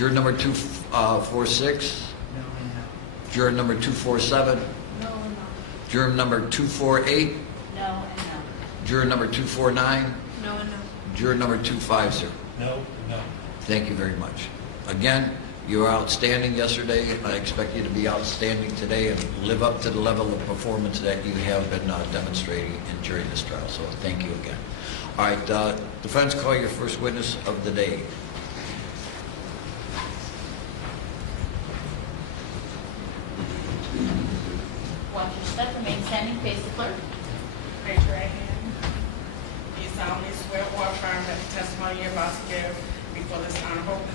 Juror number 246. No and no. Juror number 247. No and no. Juror number 248. No and no. Juror number 249. No and no. Juror number 250. No and no. Thank you very much. Again, you were outstanding yesterday. I expect you to be outstanding today and live up to the level of performance that you have been demonstrating during this trial. So thank you again. All right, defense, call your first witness of the day. Watch your step, remain standing, face the clerk. Raise your right hand. Do you solemnly swear or affirm that the testimony you're about to give before this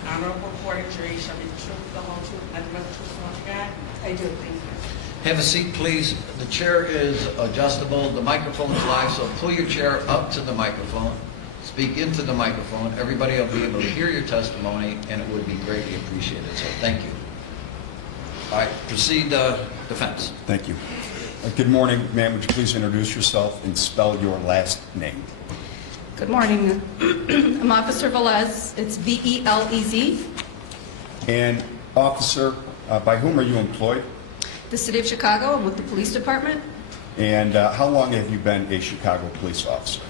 honorable court and jury shall be the truth, the whole truth, nothing but the truth, so help you God? I do. Thank you. Have a seat, please. The chair is adjustable. The microphone is live, so pull your chair up to the microphone. Speak into the microphone. Everybody will be able to hear your testimony, and it would be greatly appreciated. So thank you. All right, proceed, defense. Thank you. Good morning, ma'am. Would you please introduce yourself and spell your last name? Good morning. I'm Officer Velez. It's V-E-L-E-Z. And officer, by whom are you employed? The City of Chicago. I'm with the Police Department. And how long have you been a Chicago police officer?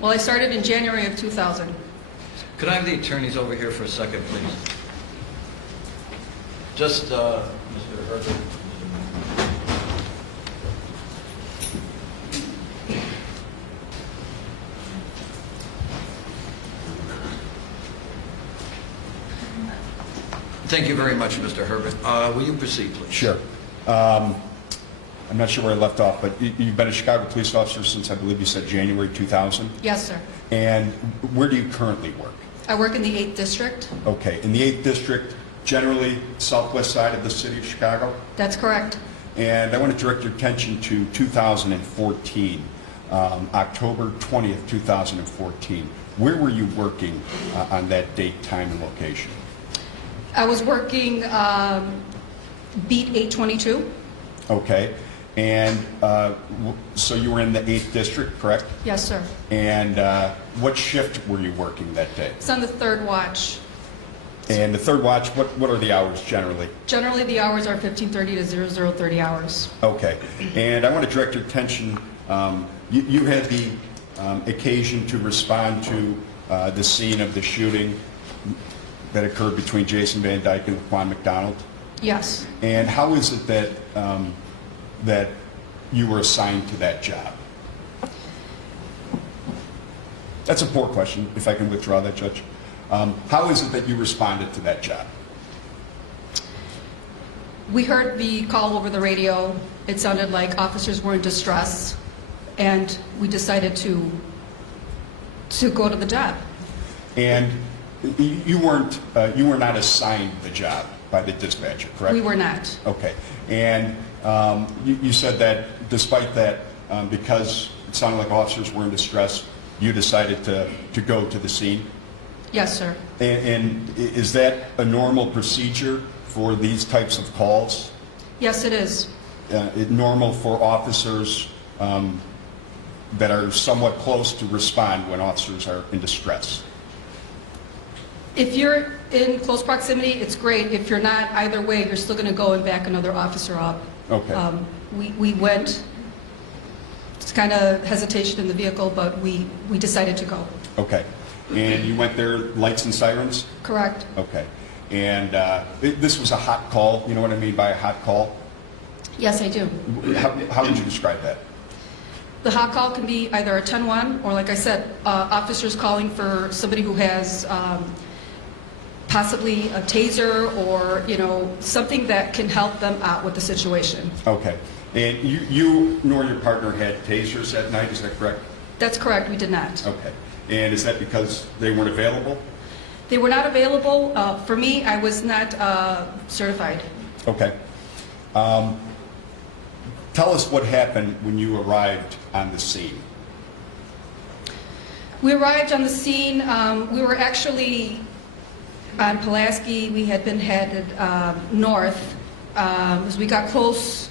Well, I started in January of 2000. Could I have the attorneys over here for a second, please? Just, Mr. Herbert. Thank you very much, Mr. Herbert. Will you proceed, please? Sure. I'm not sure where I left off, but you've been a Chicago police officer since, I believe you said, January 2000? Yes, sir. And where do you currently work? I work in the 8th District. Okay. In the 8th District, generally southwest side of the City of Chicago? That's correct. And I want to direct your attention to 2014, October 20th, 2014. Where were you working on that date, time, and location? I was working Beat 822. Okay. And so you were in the 8th District, correct? Yes, sir. And what shift were you working that day? It's on the 3rd watch. And the 3rd watch, what are the hours generally? Generally, the hours are 15:30 to 00:30 hours. Okay. And I want to direct your attention, you had the occasion to respond to the scene of the shooting that occurred between Jason Van Dyke and Juan McDonald. Yes. And how is it that that you were assigned to that job? That's a poor question, if I can withdraw that, Judge. How is it that you responded to that job? We heard the call over the radio. It sounded like officers were in distress, and we decided to go to the job. And you were not assigned the job by the dispatcher, correct? We were not. Okay. And you said that despite that, because it sounded like officers were in distress, you decided to go to the scene? Yes, sir. And is that a normal procedure for these types of calls? Yes, it is. Normal for officers that are somewhat close to respond when officers are in distress? If you're in close proximity, it's great. If you're not, either way, you're still going to go and back another officer up. Okay. We went, it's kind of hesitation in the vehicle, but we decided to go. Okay. And you went there, lights and sirens? Correct. Okay. And this was a hot call. You know what I mean by a hot call? Yes, I do. How would you describe that? The hot call can be either a 10-1 or, like I said, officers calling for somebody who has possibly a taser or, something that can help them out with the situation. Okay. And you nor your partner had tasers that night, is that correct? That's correct. We did not. Okay. And is that because they weren't available? They were not available. For me, I was not certified. Okay. Tell us what happened when you arrived on the scene. We arrived on the scene. We were actually on Pulaski. We had been headed north. As we got close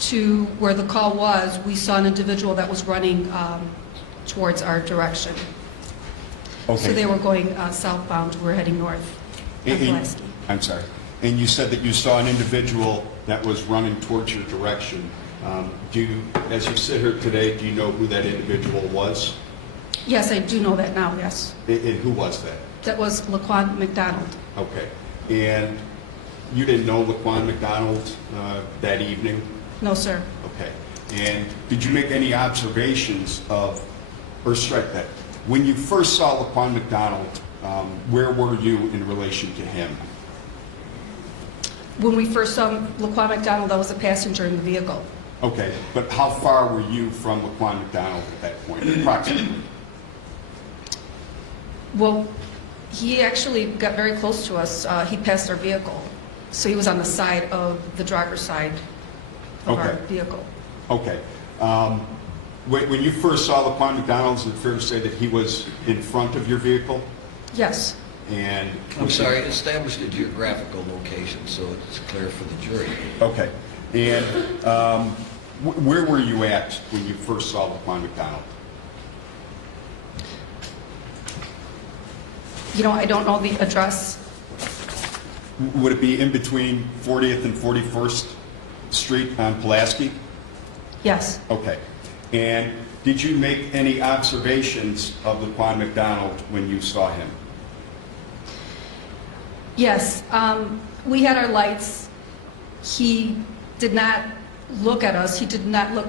to where the call was, we saw an individual that was running towards our direction. Okay. So they were going southbound. We were heading north. And- and- Pulaski. I'm sorry. And you said that you saw an individual that was running towards your direction. As you sit here today, do you know who that individual was? Yes, I do know that now, yes. And who was that? That was Laquan McDonald. Okay. And you didn't know Laquan McDonald that evening? No, sir. Okay. And did you make any observations of, or strike that, when you first saw Laquan McDonald, where were you in relation to him? When we first saw Laquan McDonald, I was a passenger in the vehicle. Okay, but how far were you from Laquan McDonald at that point, approximately? Well, he actually got very close to us. He passed our vehicle. So he was on the side of the driver's side of our Okay. vehicle. Okay. When you first saw Laquan McDonald, is it fair to say that he was in front of your vehicle? Yes. And I'm sorry, establish the geographical location so it's clear for the jury. Okay. And where were you at when you first saw Laquan McDonald? You know, I don't know the address. Would it be in between 40th and 41st Street on Pulaski? Yes. Okay. And did you make any observations of Laquan McDonald when you saw him? Yes. We had our lights. He did not look at us. He did not look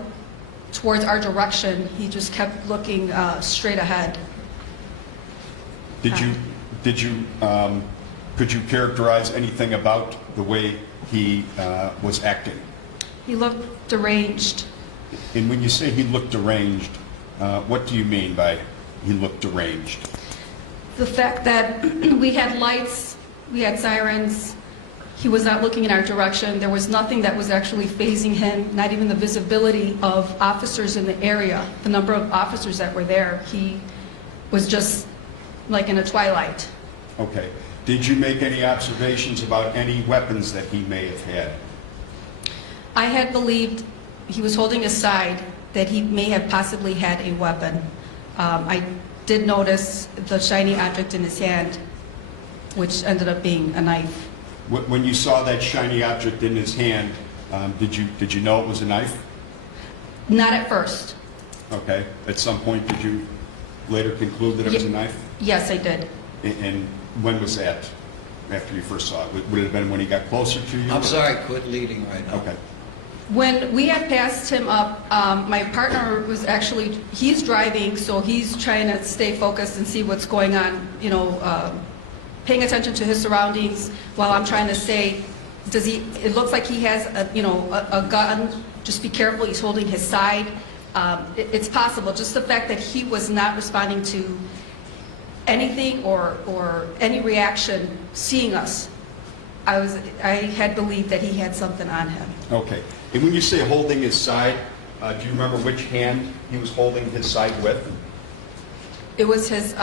towards our direction. He just kept looking straight ahead. Could you characterize anything about the way he was acting? He looked deranged. And when you say he looked deranged, what do you mean by he looked deranged? The fact that we had lights, we had sirens, he was not looking in our direction. There was nothing that was actually phasing him, not even the visibility of officers in the area, the number of officers that were there. He was just like in a twilight. Okay. Did you make any observations about any weapons that he may have had? I had believed he was holding aside that he may have possibly had a weapon. I did notice the shiny object in his hand, which ended up being a knife. When you saw that shiny object in his hand, did you know it was a knife? Not at first. Okay. At some point, did you later conclude that it was a knife? Yes, I did. And when was that, after you first saw it? Would it have been when he got closer to you? I'm sorry, quit leading right now. Okay. When we had passed him up, my partner was actually, he's driving, so he's trying to stay focused and see what's going on, you know, paying attention to his surroundings while I'm trying to say, it looks like he has a gun, just be careful, he's holding his side. It's possible, just the fact that he was not responding to anything or any reaction seeing us, I had believed that he had something on him. Okay. And when you say holding his side, do you remember which hand he was holding his side with? It was his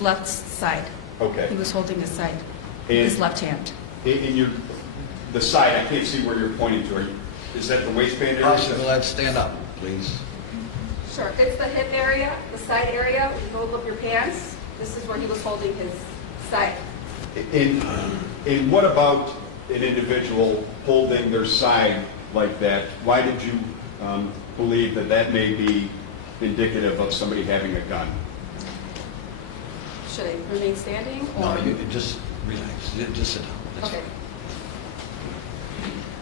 left side. Okay. He was holding his side, And- his left hand. The side, I can't see where you're pointing to. Is that the waistband area? Officer, let's stand up, please. Sure, it's the hip area, the side area, you roll up your pants. This is where he was holding his side. And what about an individual holding their side like that? Why did you believe that that may be indicative of somebody having a gun? Should I remain standing? No, or- you just relax, just sit down. That's Okay.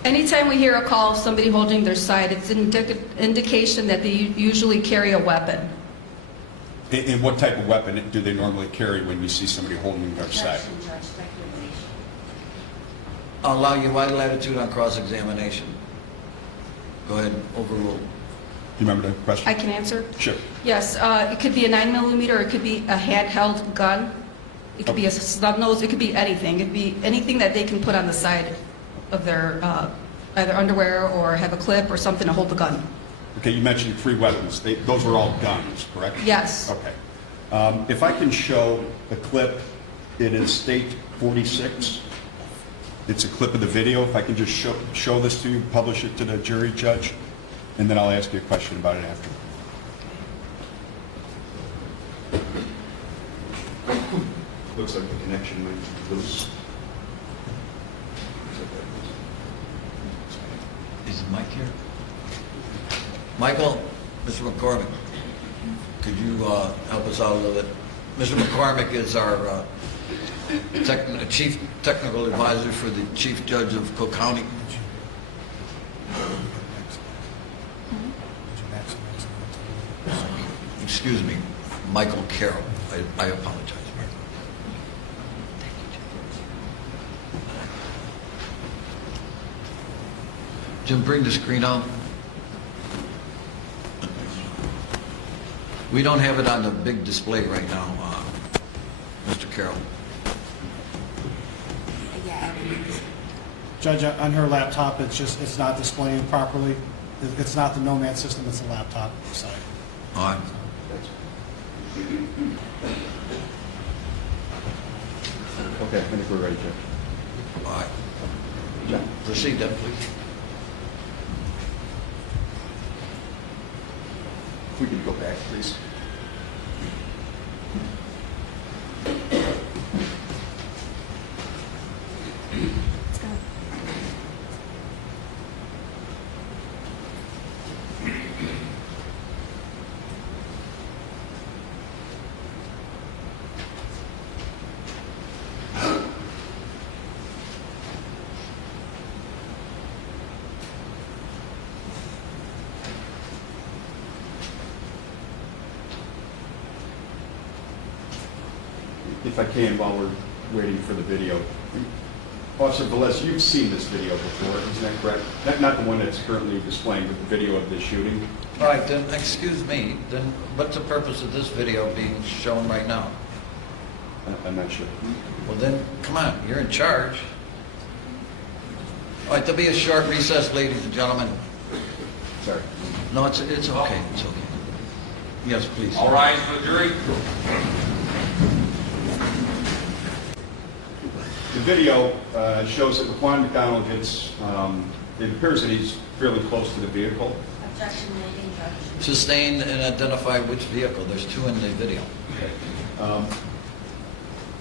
Anytime we hear a call of somebody holding their side, it's an indication that they usually carry a weapon. And what type of weapon do they normally carry when you see somebody holding their side? I'll allow you wide latitude on cross-examination. Go ahead, overrule. Do you remember the question? I can answer? Sure. Yes, it could be a 9mm, it could be a handheld gun, it could be a snub nose, it could be anything. It could be anything that they can put on the side of their either underwear or have a clip or something to hold the gun. Okay, you mentioned 3 weapons. Those are all guns, correct? Yes. Okay. If I can show a clip, it is State 46. It's a clip of the video. If I can just show this to you, publish it to the jury judge, and then I'll ask you a question about it after. Looks looks like the connection might be loose. Is Mike here? Michael, Mr. McCormick, could you help us out a little bit? Mr. McCormick is our Chief Technical Advisor for the Chief Judge of Cook County. Excuse me, Michael Carroll. I apologize. Jim, bring the screen out. We don't have it on the big display right now, Mr. Carroll. Judge, on her laptop, it's not displaying properly. It's not the Nomad system, it's the laptop side. All right. Okay, I think we're ready, Jeff. All right. Jeff. Proceed then, please. If we could go back, please. If I can, while we're waiting for the video. Officer Velez, you've seen this video before, isn't that correct? Not the one that's currently displaying, but the video of the shooting? All right, then, excuse me, then what's the purpose of this video being shown right now? I'm not sure. Well then, come on, you're in charge. All right, there'll be a short recess, ladies and gentlemen. Sorry. No, it's okay, it's okay. Yes, please. All rise for the jury. The video shows that Laquan McDonald hits, it appears that he's fairly close to the vehicle. Objection made, Judge. Sustain and identify which vehicle. There's two in the video Okay.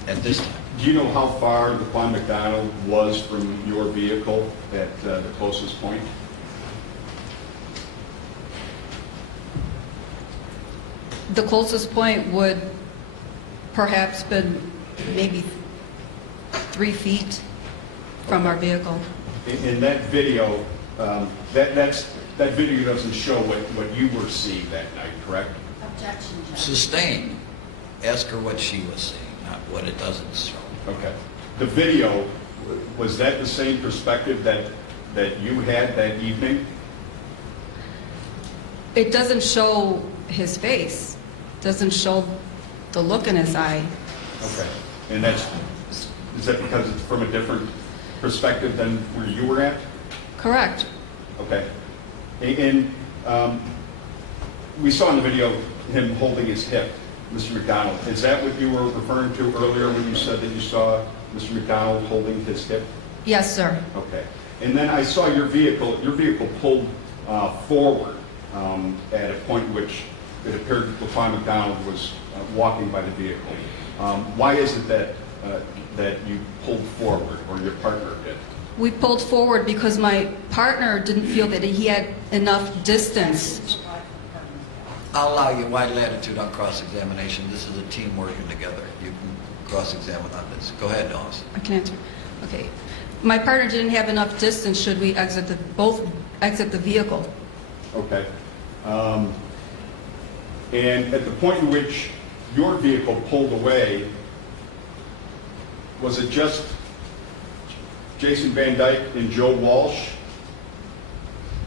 at this time. Do you know how far Laquan McDonald was from your vehicle at the closest point? The closest point would perhaps been maybe 3 feet from our vehicle. In that video, that video doesn't show what you were seeing that night, correct? Objection, Judge. Sustain. Ask her what she was seeing, not what it doesn't show. Okay. The video, was that the same perspective that you had that evening? It doesn't show his face, doesn't show the look in his eye. Okay. And is that because it's from a different perspective than where you were at? Correct. Okay. And we saw in the video him holding his hip, Mr. McDonald. Is that what you were referring to earlier when you said that you saw Mr. McDonald holding his hip? Yes, sir. Okay. And then I saw your vehicle pulled forward at a point which it appeared Laquan McDonald was walking by the vehicle. Why is it that you pulled forward, or your partner did? We pulled forward because my partner didn't feel that he had enough distance. I'll allow you wide latitude on cross-examination. This is a team working together. You can cross-examine on this. Go ahead, Alice. I can answer. Okay. My partner didn't have enough distance should we both exit the vehicle. Okay. And at the point in which your vehicle pulled away, was it just Jason Van Dyke and Joe Walsh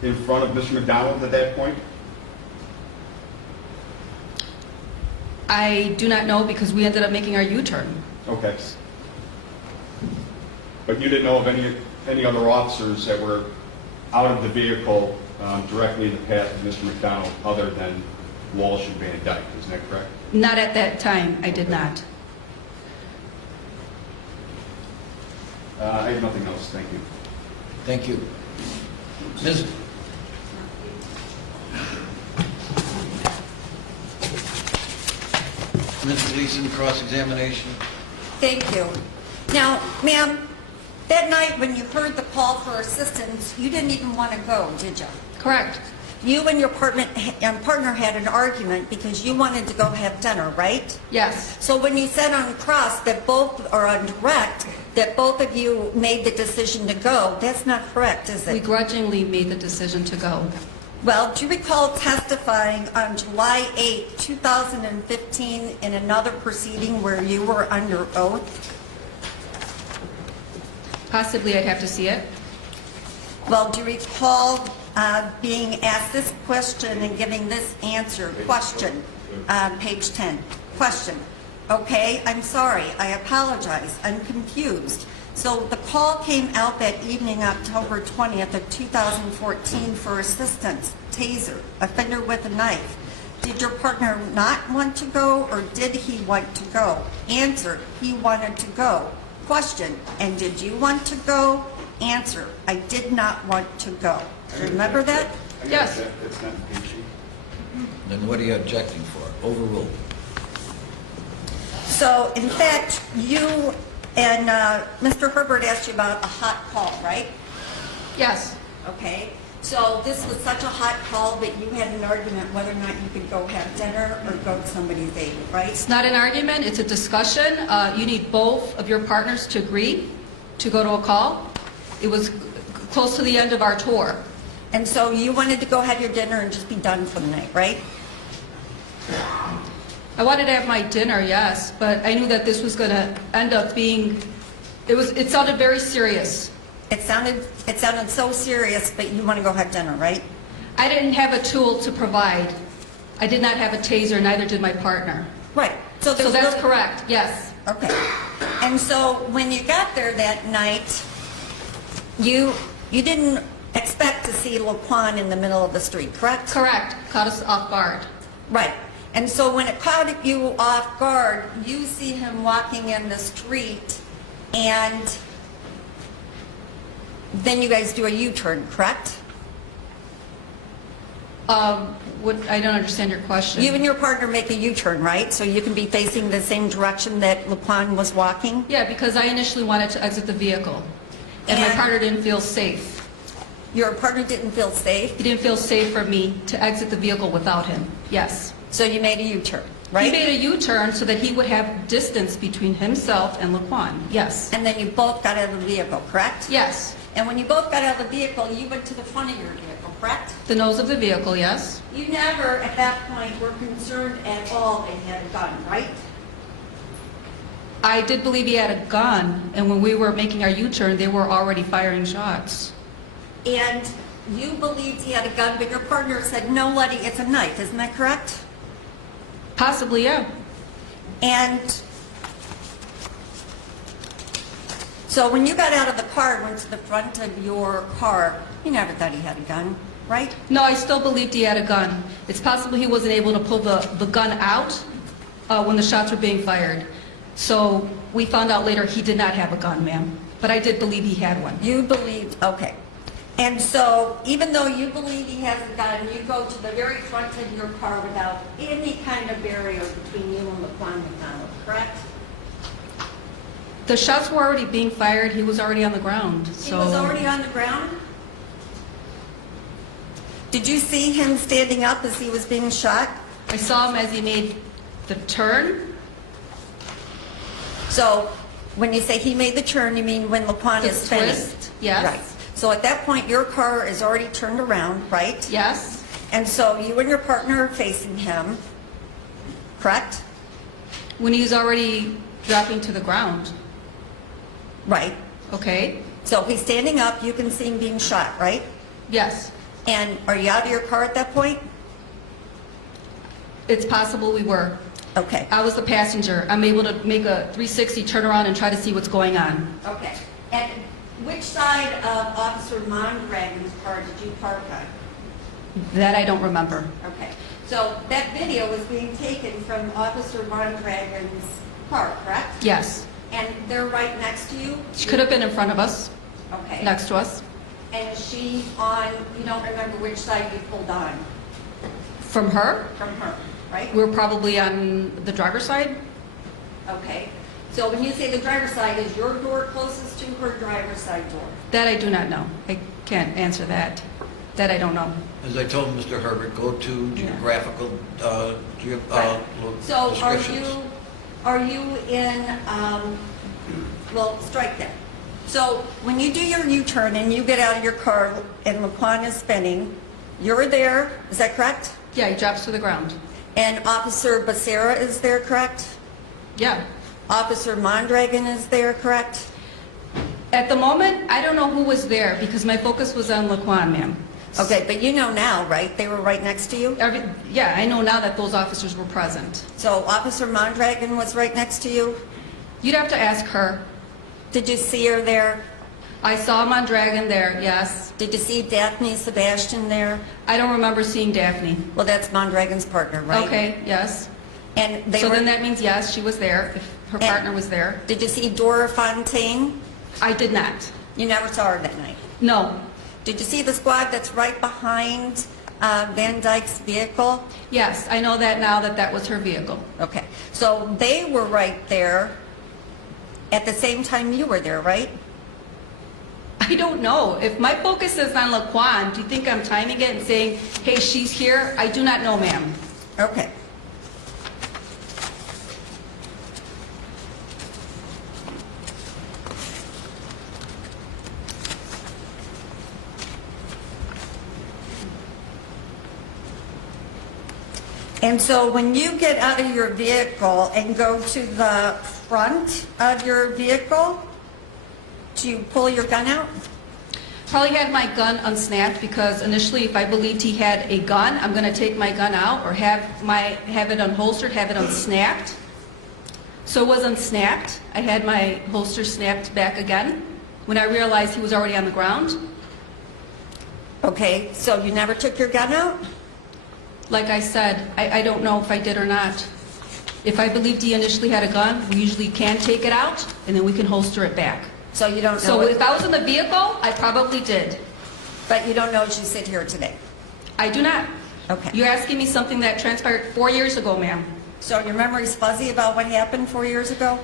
in front of Mr. McDonald at that point? I do not know because we ended up making our U-turn. Okay. But you didn't know of any other officers that were out of the vehicle directly in the path of Mr. McDonald other than Walsh and Van Dyke, isn't that correct? Not at that time. I did not. I have nothing else. Thank you. Thank you. Ms. Ms. Gleason, cross-examination. thank you. Now, ma'am, that night when you heard the call for assistance, you didn't even want to go, did you? Correct. You and your partner had an argument because you wanted to go have dinner, right? Yes. So when you said on cross that both, or on direct, that both of you made the decision to go, that's not correct, is We it? grudgingly made the decision to go. Well, do you recall testifying on July 8, 2015 in another proceeding where you were under oath? Possibly I'd have to see it. Well, do you recall being asked this question and giving this answer? Question, page 10. Question. Okay, I'm sorry. I apologize. I'm confused. So the call came out that evening, October 20th of 2014 for assistance, taser, offender with a knife. Did your partner not want to go, or did he want to go? Answer, he wanted to go. Question, and did you want to go? Answer, I did not want to go. Remember that? Yes. That's not the page sheet. Then what are you objecting for? Overruled. So, in fact, you and Mr. Herbert asked you about a hot call, right? Yes. Okay. So this was such a hot call that you had an argument whether or not you could go have dinner or go to somebody's aid, right? It's not an argument, it's a discussion. You need both of your partners to agree to go to a call. It was close to the end of our tour. And so you wanted to go have your dinner and just be done for the night, right? I wanted to have my dinner, yes, but I knew that this was going to end up being, it sounded very serious. It sounded so serious, but you want to go have dinner, right? I didn't have a tool to provide. I did not have a taser, neither did my partner. Right. So that's correct, yes. Okay. And so when you got there that night, you didn't expect to see Laquan in the middle of the street, correct? Correct, caught us off guard. Right. And so when it caught you off guard, you see him walking in the street, and then you guys do a U-turn, correct? I don't understand your question. You and your partner make a U-turn, right? So you can be facing the same direction that Laquan was walking? Yeah, because I initially wanted to exit the vehicle, and my And- partner didn't feel safe. Your partner didn't feel safe, He didn't feel safe for me to exit the vehicle without him, yes. so you made a U-turn, He right? made a U-turn so that he would have distance between himself and Laquan, yes. And then you both got out of the vehicle, correct? Yes, And when you both got out of the vehicle, you went to the front of your vehicle, correct? the nose of the vehicle, yes. You never, at that point, were concerned at all that he had a gun, right? I did believe he had a gun, and when we were making our U-turn, they were already firing shots. And you believed he had a gun, but your partner said, no, Letty, it's a knife. Isn't that correct? Possibly, yeah. And so when you got out of the car and went to the front of your car, you never thought he had a gun, right? No, I still believed he had a gun. It's possible he wasn't able to pull the gun out when the shots were being fired. So we found out later he did not have a gun, ma'am. But I did believe he had one. You believed, okay. And so even though you believe he has a gun, you go to the very front of your car without any kind of barrier between you and Laquan McDonald, correct? The shots were already being fired. He was already on the ground. He So was already on the ground? Did you see him standing up as he was being shot? I saw him as he made the turn. So when you say he made the turn, you mean when Laquan The is spinning? twist, yes. Right. So at that point, your car is already turned around, right? Yes. And so you and your partner are facing him, correct? When he's already dropping to the ground. Right. Okay. So he's standing up, you can see him being shot, right? Yes. And are you out of your car at that point? It's possible we were. Okay. I was the passenger. I'm able to make a 360 turn around and try to see what's going on. Okay. And which side of Officer Mondragon's car did you park on? That I don't remember. Okay. So that video was being taken from Officer Mondragon's car, correct? Yes. And they're right next to you? She could have been in front of us, Okay. next to us. And is she on, you don't remember which side you pulled on From her, from her, right? we were probably on the driver's side. Okay. So when you say the driver's side, is your door closest to her driver's side door? That I do not know. I can't answer that. That I don't know. As I told Mr. Herbert, go to geographical Right. So descriptions. are you in, well, strike that. So when you do your U-turn and you get out of your car and Laquan is spinning, you're there, is that correct? Yeah, he drops to the ground. And Officer Becerra is there, correct? Yeah. Officer Mondragon is there, correct? At the moment, I don't know who was there because my focus was on Laquan, ma'am. Okay, but you know now, right? They were right next to you? Yeah, I know now that those officers were present. So Officer Mondragon was right next to you? You'd have to ask her. Did you see her there? I saw Mondragon there, yes. Did you see Daphne Sebastian there? I don't remember seeing Daphne. Well, that's Mondragon's partner, right? Okay, yes. And they So were, then that means yes, she was there, if her And- partner was there. Did you see Dora Fontaine? I did not. You never saw her that night. No. Did you see the squad that's right behind Van Dyke's vehicle? Yes, I know that now that was her vehicle. Okay, so they were right there at the same time you were there, right? I don't know. If my focus is on Laquan, do you think I'm timing it and saying, hey, she's here? I do not know, ma'am. Okay. And so when you get out of your vehicle and go to the front of your vehicle, do you pull your gun out? Probably had my gun unsnapped because initially if I believed he had a gun, I'm going to take my gun out or have it unholstered, have it unsnapped. So it was unsnapped. I had my holster snapped back again when I realized he was already on the ground. Okay, so you never took your gun out? Like I said, I don't know if I did or not. If I believed he initially had a gun, we usually can take it out and then we can holster it back. So you don't know, So if I was in the vehicle, I probably did. but you don't know as you sit here today? I do not. Okay. You're asking me something that transpired 4 years ago, ma'am. So your memory's fuzzy about what happened 4 years ago?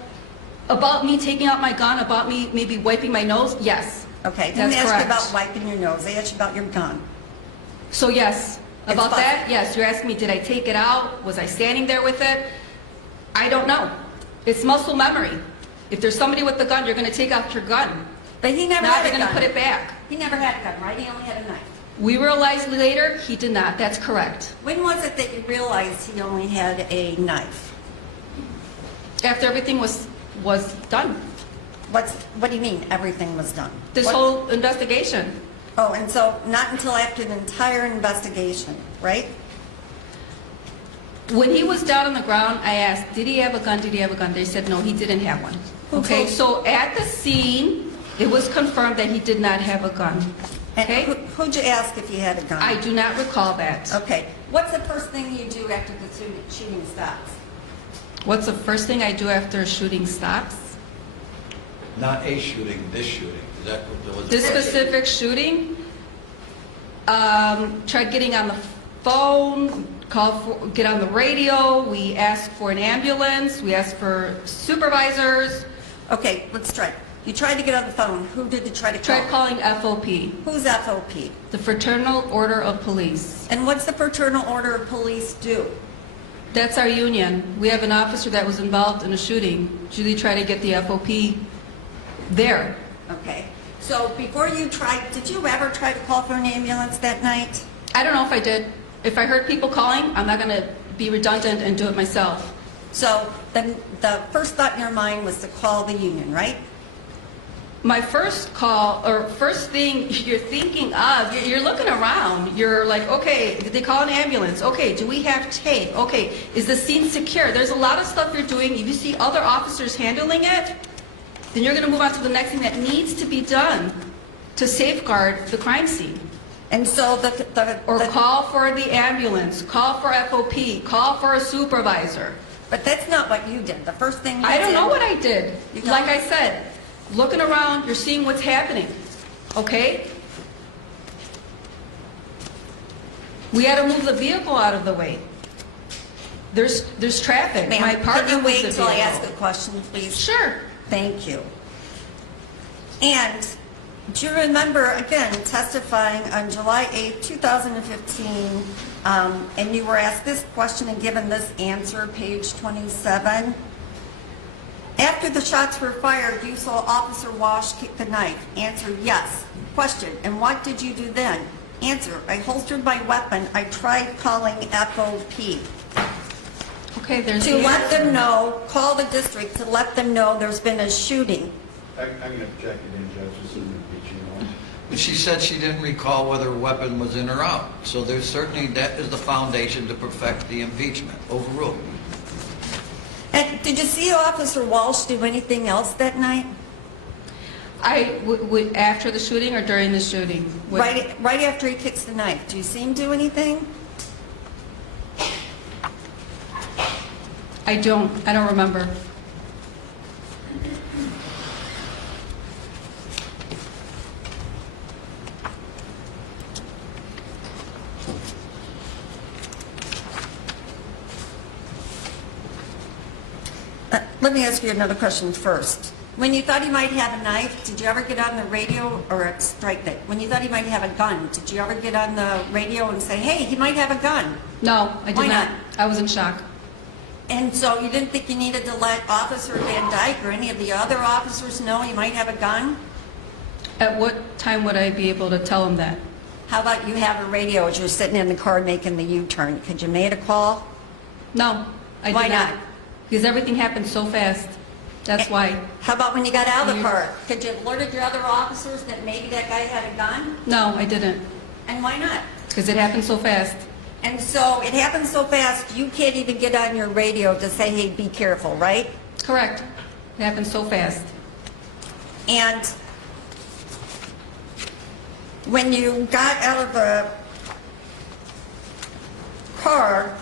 About me taking out my gun, about me maybe wiping my nose, yes. Okay, That's didn't ask correct. you about wiping your nose, they asked you about your gun. So yes, It's about fuzzy. that, yes. You're asking me, did I take it out? Was I standing there with it? I don't know. It's muscle memory. If there's somebody with the gun, you're going to take out your gun. But he never Now had you're a going to gun. put it back. He never had a gun, right? He only had a knife. We realized later he did not. That's correct. When was it that you realized he only had a knife? After everything was done. What do you mean, everything was done? This What- whole investigation. Oh, and so not until after the entire investigation, right? When he was down on the ground, I asked, did he have a gun? Did he have a gun? They said, no, he didn't have one. Who Okay, told- so at the scene, it was confirmed that he did not have a gun. And Okay? who'd you ask if he had a gun? I do not recall that. Okay, what's the first thing you do after the shooting stops? What's the first thing I do after a shooting stops? Not a shooting, this shooting. Is that what was? This specific shooting, tried getting on the phone, get on the radio, we asked for an ambulance, we asked for supervisors, Okay, let's try. You tried to get on the phone. Who did you try to call? tried calling FOP, Who's FOP? the Fraternal Order of Police. And what's the Fraternal Order of Police do? That's our union. We have an officer that was involved in a shooting. Julie tried to get the FOP there. Okay, so before you tried, did you ever try to call for an ambulance that night? I don't know if I did. If I heard people calling, I'm not going to be redundant and do it myself. So then the first thought in your mind was to call the union, right? My first call, or first thing you're thinking of, you're looking around. You're like, okay, did they call an ambulance? Okay, do we have tape? Okay, is the scene secure? There's a lot of stuff you're doing. If you see other officers handling it, then you're going to move on to the next thing that needs to be done to safeguard the crime scene. And so Or call for the ambulance, call for FOP, call for a supervisor. But that's not what you did. The first thing you did. I don't know what I did. You don't? Like I said, looking around, you're seeing what's happening, okay? We had to move the vehicle out of the way. There's traffic. My Ma'am, partner can you was wait the till I vehicle. ask a question, please? Sure. Thank you. And do you remember, again, testifying on July 8, 2015, and you were asked this question and given this answer, page 27? After the shots were fired, you saw Officer Walsh kick the knife. Answer, yes. Question, and what did you do then? Answer, I holstered my weapon. I tried calling FOP. Okay, there's To the let answer. them know, call the district to let them know there's been a shooting. I'm going to object again, Judge. This isn't impeaching law. But she said she didn't recall whether a weapon was in or out. So there's certainly, that is the foundation to perfect the impeachment. Overruled. And did you see Officer Walsh do anything else that night? After the shooting or during the shooting? Right after he kicks the knife. Do you see him do anything? I don't remember. Let me ask you another question first. When you thought he might have a knife, did you ever get on the radio, or strike that? When you thought he might have a gun, did you ever get on the radio and say, hey, he might have a gun? No, I did Why not. not? I was in shock. And so you didn't think you needed to let Officer Van Dyke or any of the other officers know he might have a gun? At what time would I be able to tell him that? How about you have a radio as you're sitting in the car making the U-turn? Could you make a call? No, I did Why not. not? Because everything happened so fast. That's why. How about when you got out of the car? Could you have alerted your other officers that maybe that guy had a gun? No, I didn't. And why not? Because it happened so fast. And so it happened so fast, you can't even get on your radio to say, hey, be careful, right? Correct. It happened so fast. And when you got out of the car,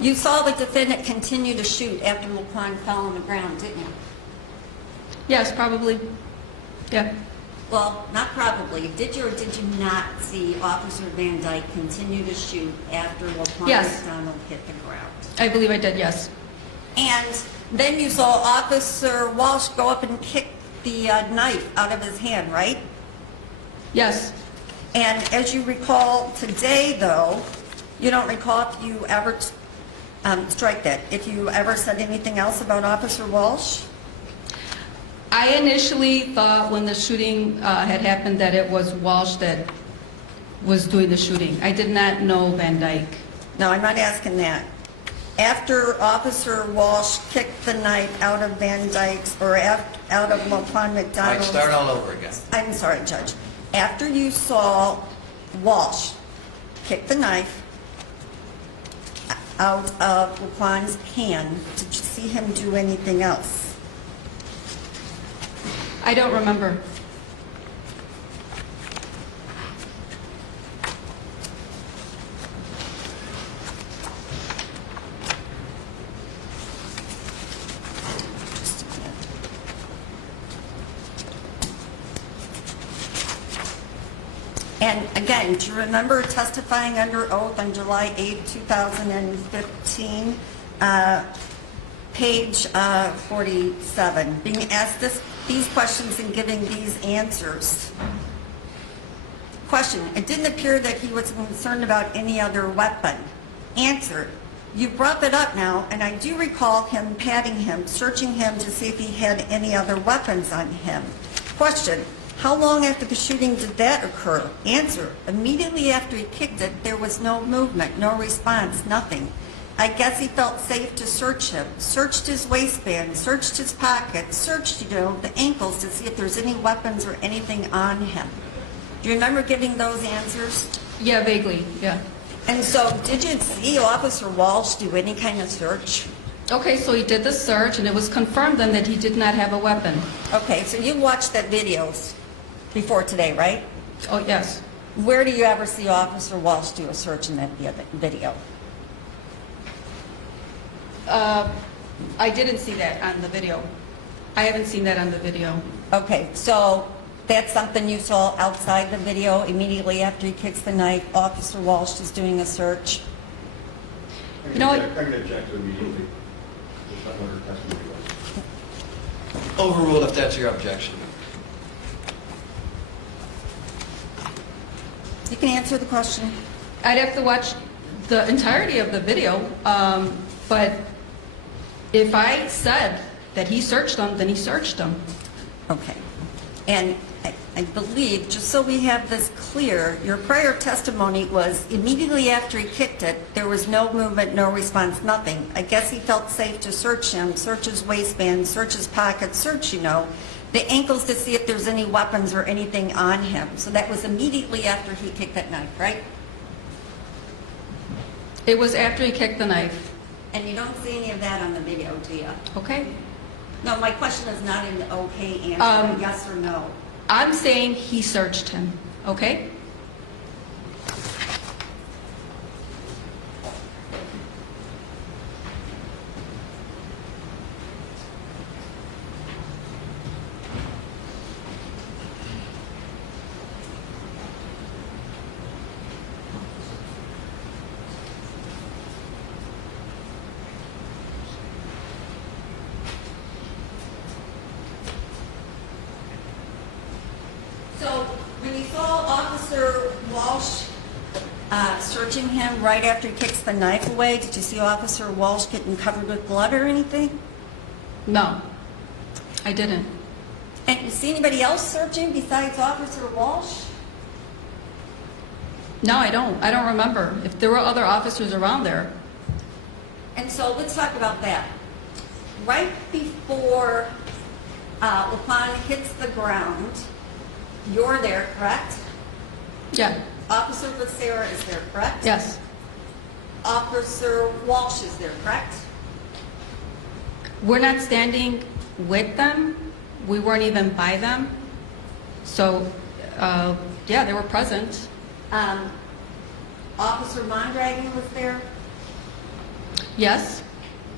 you saw the defendant continue to shoot after Laquan fell on the ground, didn't you? Yes, probably. Yeah. Well, not probably. Did you or did you not see Officer Van Dyke continue to shoot after Laquan Yes. McDonald hit the ground? I believe I did, yes. And then you saw Officer Walsh go up and kick the knife out of his hand, right? Yes. And as you recall today, though, you don't recall if you ever, strike that, if you ever said anything else about Officer Walsh? I initially thought when the shooting had happened that it was Walsh that was doing the shooting. I did not know Van Dyke. No, I'm not asking that. After Officer Walsh kicked the knife out of Van Dyke's, or out of Laquan All right, McDonald's... start all over again. I'm sorry, Judge. After you saw Walsh kick the knife out of Laquan's hand, did you see him do anything else? I don't remember. And again, do you remember testifying under oath on July 8, 2015, page 47, being asked these questions and giving these answers? Question, it didn't appear that he was concerned about any other weapon. Answer, you brought that up now, and I do recall him patting him, searching him to see if he had any other weapons on him. Question, how long after the shooting did that occur? Answer, immediately after he kicked it, there was no movement, no response, nothing. I guess he felt safe to search him, searched his waistband, searched his pockets, searched, the ankles to see if there's any weapons or anything on him. Do you remember giving those answers? Yeah, vaguely, yeah. And so, did you see Officer Walsh do any kind of search? Okay, so he did the search, and it was confirmed then that he did not have a weapon. Okay, so you watched that videos before today, right? Oh, yes. Where do you ever see Officer Walsh do a search in that video? I didn't see that on the video. I haven't seen that on the video. Okay, so that's something you saw outside the video immediately after he kicks the knife. Officer Walsh is doing a search. You know what? I'm going to object to immediately. Just not what her testimony was. Overruled if that's your objection. You can answer the question. I'd have to watch the entirety of the video, but if I said that he searched them, then he searched them. Okay. And I believe, just so we have this clear, your prior testimony was immediately after he kicked it, there was no movement, no response, nothing. I guess he felt safe to search him, search his waistband, search his pocket, search, the ankles to see if there's any weapons or anything on him. So that was immediately after he kicked that knife, right? It was after he kicked the knife. And you don't see any of that on the video, do you? Okay? No, my question is not an okay answer, a yes or no. I'm saying he searched him, okay? So when you saw Officer Walsh searching him right after he kicks the knife away, did you see Officer Walsh getting covered with blood or anything? No, I didn't. And you see anybody else searching besides Officer Walsh? No, I don't. I don't remember. If there were other officers around there. And so let's talk about that. Right before LaPon hits the ground, you're there, correct? Yeah, Officer Becerra is there, correct? yes. Officer Walsh is there, correct? We're not standing with them. We weren't even by them. So, yeah, they were present. Officer Mondragon was there. Yes,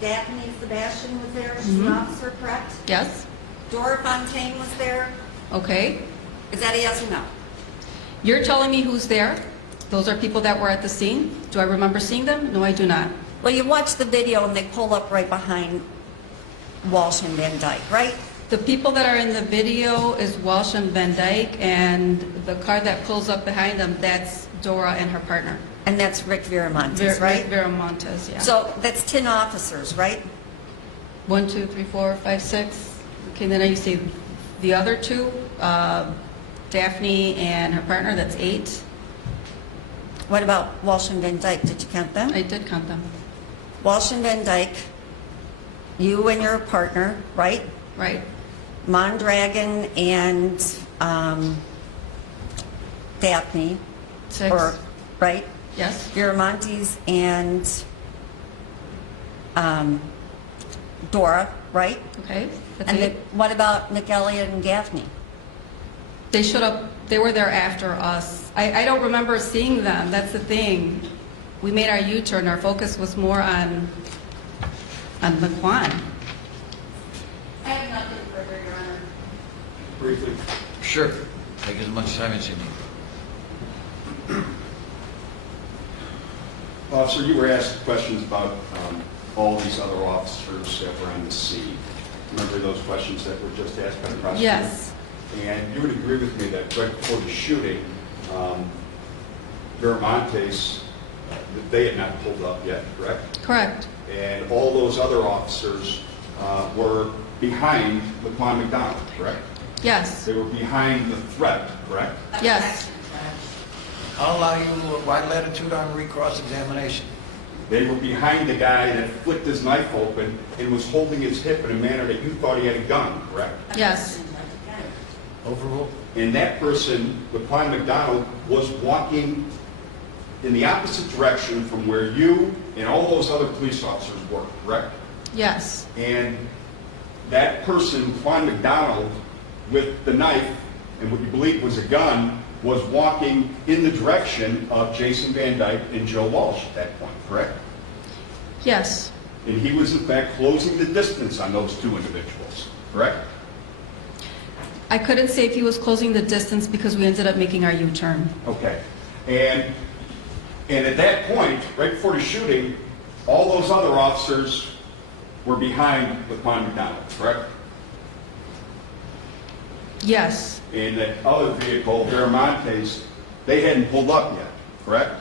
Daphne Sebastian was there. She's an officer, correct? yes, Dora Fontaine was there. okay. Is that a yes or no? You're telling me who's there? Those are people that were at the scene? Do I remember seeing them? No, I do not. Well, you watch the video and they pull up right behind Walsh and Van Dyke, right? The people that are in the video is Walsh and Van Dyke, and the car that pulls up behind them, that's Dora and her partner. And that's Rick Viramontes, right? Vera Montes, yeah. So that's 10 officers, right? 1, 2, 3, 4, 5, 6. Okay, then you see the other two, Daphne and her partner, that's 8. What about Walsh and Van Dyke? Did you count them? I did count them. Walsh and Van Dyke, you and your partner, right? Right, Mondragon and Daphne, 6. or, right? Yes, Viramontes and Dora, right? okay, that's And 8. what about Nick Elliott and Gaffney? They showed up, they were there after us. I don't remember seeing them, that's the thing. We made our U-turn, our focus was more on McQuan. I have nothing further, Your Honor. Briefly. Sure. Take as much time as you need. Officer, you were asked questions about all these other officers that were on the scene. Remember those questions that were just asked by the prosecutor? Yes, And you would agree with me that right before the shooting, Viramontes, that they had not pulled up yet, correct? correct. And all those other officers were behind LaQuan McDonald, correct? Yes, They were behind the threat, correct? yes. I'll allow you wide latitude on recross-examination. They were behind the guy that flicked his knife open and was holding his hip in a manner that you thought he had a gun, correct? Yes, Overruled? And that person, LaQuan McDonald, was walking in the opposite direction from where you and all those other police officers were, correct? yes, And that person, LaQuan McDonald, with the knife and what you believe was a gun, was walking in the direction of Jason Van Dyke and Joe Walsh at that point, correct? yes, And he was in fact closing the distance on those two individuals, correct? I couldn't say if he was closing the distance because we ended up making our U-turn. Okay. And at that point, right before the shooting, All those other officers were behind Laquan McDonald, correct? Yes, And that other vehicle, Viramontes, they hadn't pulled up yet, correct?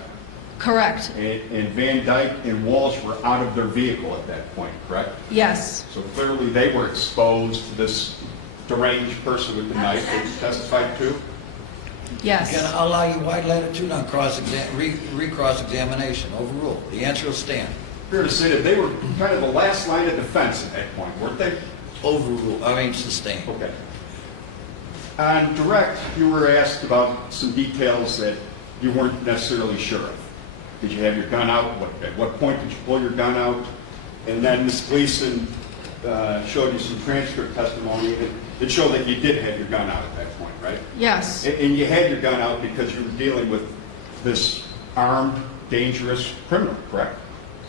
correct. And Van Dyke and Walsh were out of their vehicle at that point, correct? Yes, So clearly they were exposed to this deranged person with the knife that you testified to? yes. Again, I'll allow you wide latitude on cross-examination, overruled. The answer will stand. Fair to say that they were kind of the last line of defense at that point, weren't they? Overruled, I mean sustained. Okay. On direct, you were asked about some details that you weren't necessarily sure of. Did you have your gun out? At what point did you pull your gun out? And then Ms. Gleason showed you some transcript testimony that showed that you did have your gun out at that point, right? Yes, And you had your gun out because you were dealing with this armed, dangerous criminal, correct?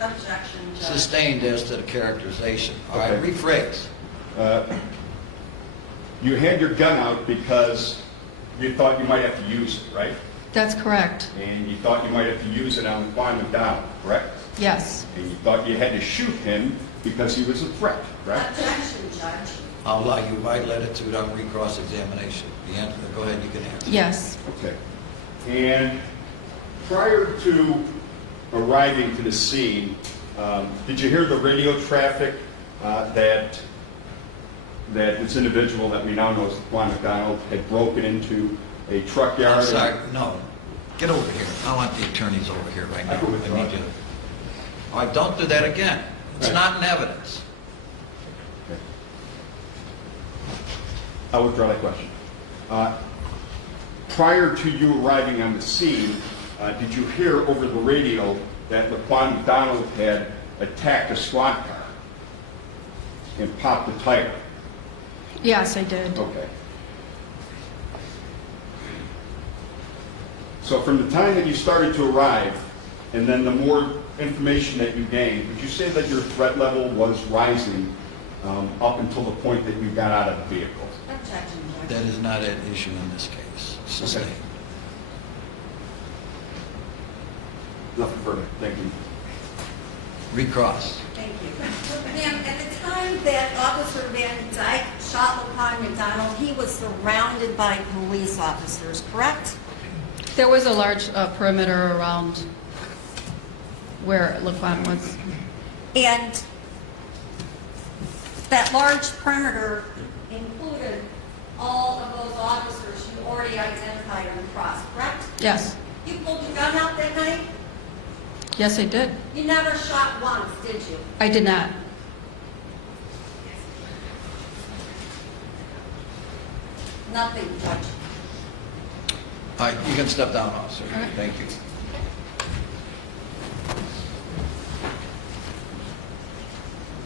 Objection, Judge. Sustained as to the characterization. All right, Okay. rephrase. You had your gun out because you thought you might have to use it, right? that's correct. And you thought you might have to use it on Laquan McDonald, correct? Yes, And you thought you had to shoot him because he was a threat, right? Objection, Judge. I'll allow you wide latitude on recross-examination. The answer, go ahead, you can answer. yes. Okay. And prior to arriving to the scene, did you hear the radio traffic that this individual that we now know as Laquan McDonald had broken into a truck yard? I'm sorry, no. Get over here. I want the attorneys over here right now. I can withdraw. need you. All right, don't do that again. It's Right. not in evidence. Okay. I'll withdraw that question. Prior to you arriving on the scene, did you hear over the radio that Laquan McDonald had attacked a squad car and popped the tire? Yes, I did. Okay. So from the time that you started to arrive, and then the more information that you gained, would you say that your threat level was rising up until the point that you got out of the vehicle? Objection, Judge. That is not an issue in this case. Sustained. Okay. Nothing further. Thank you. Recross. Thank you. Ma'am, at the time that Officer Van Dyke shot Laquan McDonald, he was surrounded by police officers, correct? There was a large perimeter around where Laquan was. And that large perimeter included all of those officers you already identified on the cross, correct? Yes, You pulled your gun out that night? yes, I did. You never shot once, did you? I did not. Nothing, Judge. All right, you can step down, officer. All right. Thank you.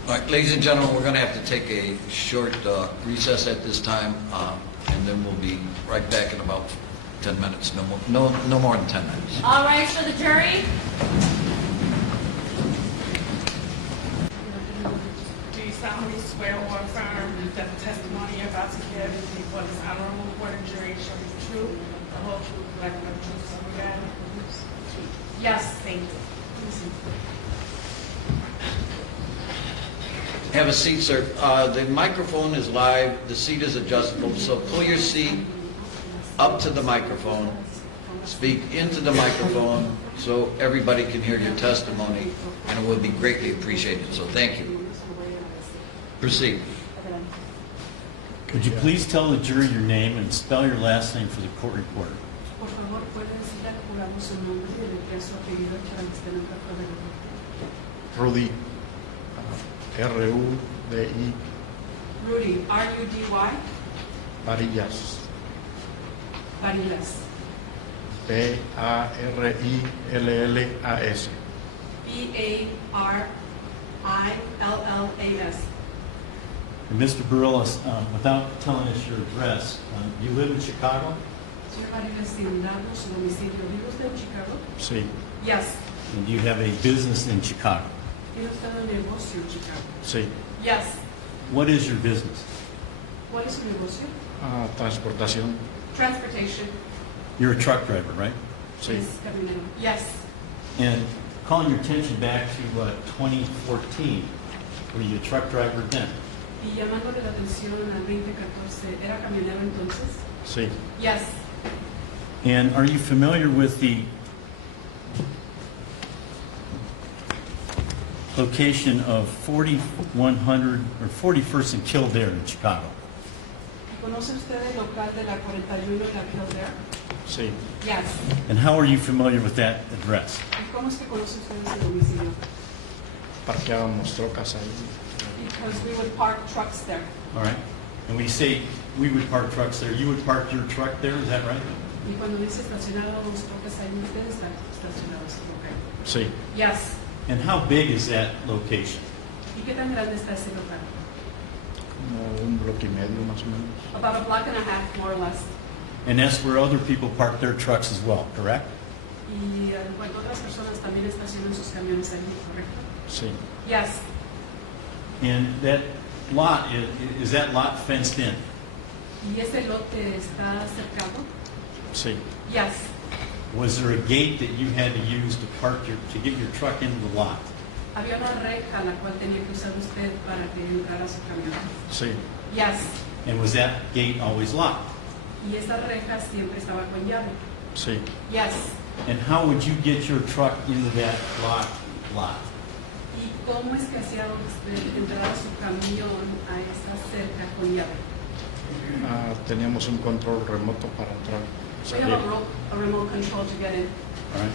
All right, ladies and gentlemen, we're going to have to take a short recess at this time, and then we'll be right back in about 10 minutes. No more than 10 minutes. All right, for the jury. Do you solemnly swear or affirm that the testimony you're about to give before this honorable court and jury shall be the truth, the whole truth, nothing but the truth, so help you God? Yes, thank you. Have a seat, sir. The microphone is live, the seat is adjustable, so pull your seat up to the microphone, speak into the microphone so everybody can hear your testimony, and it will be greatly appreciated, so thank you. Proceed. Would you please tell the jury your name and spell your last name for the court reporter? Por favor, puede decir al jurado su nombre y deletrear su apellido para que esté en la prueba de Rudy, R-U-D-I, Rudy, R-U-D-Y, Varillas, Varillas, B-A-R-I-L-L-A-S. B-A-R-I-L-L-A-S. And Mr. Varillas, without telling us your address, you live in Chicago? Señor Varillas, sin darnos su domicilio, ¿vive usted en Chicago? Sí, Yes. And you have a business in Chicago? ¿Tiene usted un negocio en Chicago? sí. Yes. What is your business? ¿Cuál es su negocio? Transportación, Transportation. You're a truck driver, right? sí. Es camionero. Yes. And calling your attention back to 2014. Were you a truck driver then? Y llamándole la atención al 2014, ¿era camionero entonces? Sí. Yes. And are you familiar with the location of 4100 or 41st and Kildare in Chicago? ¿Conoce usted el local de la 41 en la Kildare? Sí. Yes. And how are you familiar with that address? ¿Y cómo es que conoce usted ese domicilio? Parqueábamos trocas ahí. Because we would park trucks there. All right. And when you say we would park trucks there, you would park your truck there, is that right? Y cuando dice estacionados trocas ahí, ustedes están estacionados. Okay. Sí. Yes. And how big is that location? ¿Y qué tan grande está ese local? Como un bloque y medio más o menos. About a block and a half, more or less. And that's where other people park their trucks as well, correct? Y bueno, otras personas también estacionan sus camiones allí, ¿correcto? Sí. Yes. And that lot, is that lot fenced in? ¿Y ese lote está cercado? Sí. Yes. Was there a gate that you had to use to get your truck into the lot? Había una reja la cual tenía que usar usted para que entrara su camión. Sí. Yes. And was that gate always locked? Y esa reja siempre estaba con llave. Sí. Yes. And how would you get your truck into that locked lot? ¿Y cómo es que hacía usted entrar su camión a esa cerca con llave? Teníamos un control remoto para entrar. We have a remote control to get in. All right.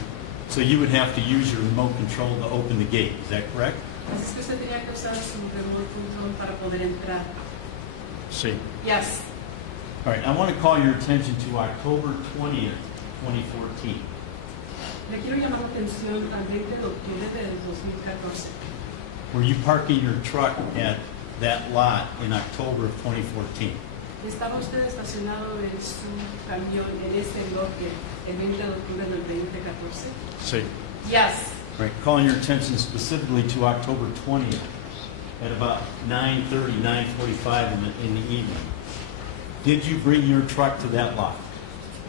So you would have to use your remote control to open the gate, is that correct? Así es que usted tenía que usar su remote control para poder entrar. Sí. Yes. All right, I want to call your attention to October 20th, 2014. Le quiero llamar la atención al 20 de octubre del 2014. Were you parking your truck at that lot in October of 2014? ¿Estaba usted estacionado en su camión en este lote el 20 de octubre del 2014? Sí. Yes. All right, calling your attention specifically to October 20th at about 9:30, 9:45 in the evening. Did you bring your truck to that lot?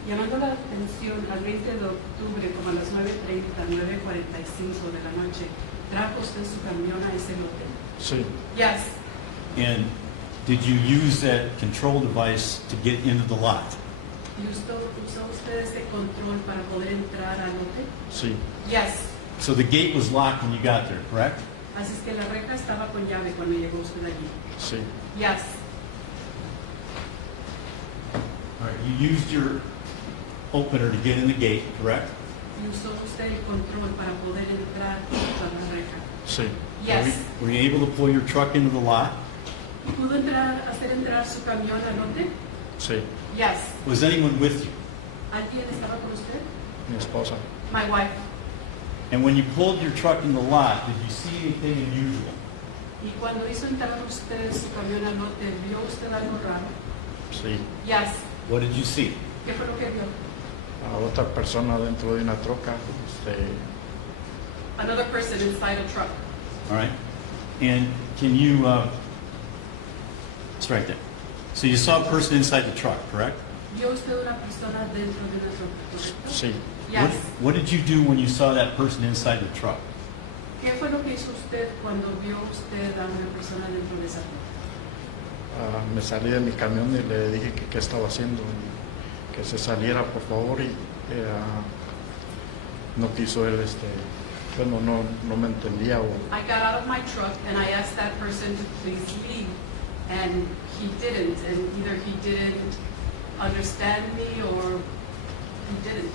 Llamando la atención al 20 de octubre, como a las 9:30, 9:45 de la noche, ¿trajo usted su camión a ese lote? Sí. Yes. And did you use that control device to get into the lot? ¿Y usó usted este control para poder entrar al lote? Sí. Yes. So the gate was locked when you got there, correct? Así es que la reja estaba con llave cuando llegó usted allí. Sí. Yes. All right, you used your opener to get in the gate, correct? ¿Y usó usted el control para poder entrar a la reja? Sí. Yes. Were you able to pull your truck into the lot? ¿Pudo hacer entrar su camión al lote? Sí. Yes. Was anyone with you? ¿Alguien estaba con usted? Mi esposa. My wife. And when you pulled your truck in the lot, did you see anything unusual? ¿Y cuando hizo entrar usted su camión al lote, vio usted algo raro? Sí. Yes. What did you see? ¿Qué fue lo que vio? A otra persona dentro de una troca. Another person inside a truck. All right. And can you, it's right there. So you saw a person inside the truck, correct? ¿Vio usted una persona dentro de una troca, correcto? Sí. Yes. What did you do when you saw that person inside the truck? ¿Qué fue lo que hizo usted cuando vio usted a una persona dentro de esa troca? Me salí de mi camión y le dije que qué estaba haciendo, que se saliera por favor y no quiso él, bueno, no me entendía o I got out of my truck and I asked that person to please leave, and he didn't, and either he didn't understand me or he didn't.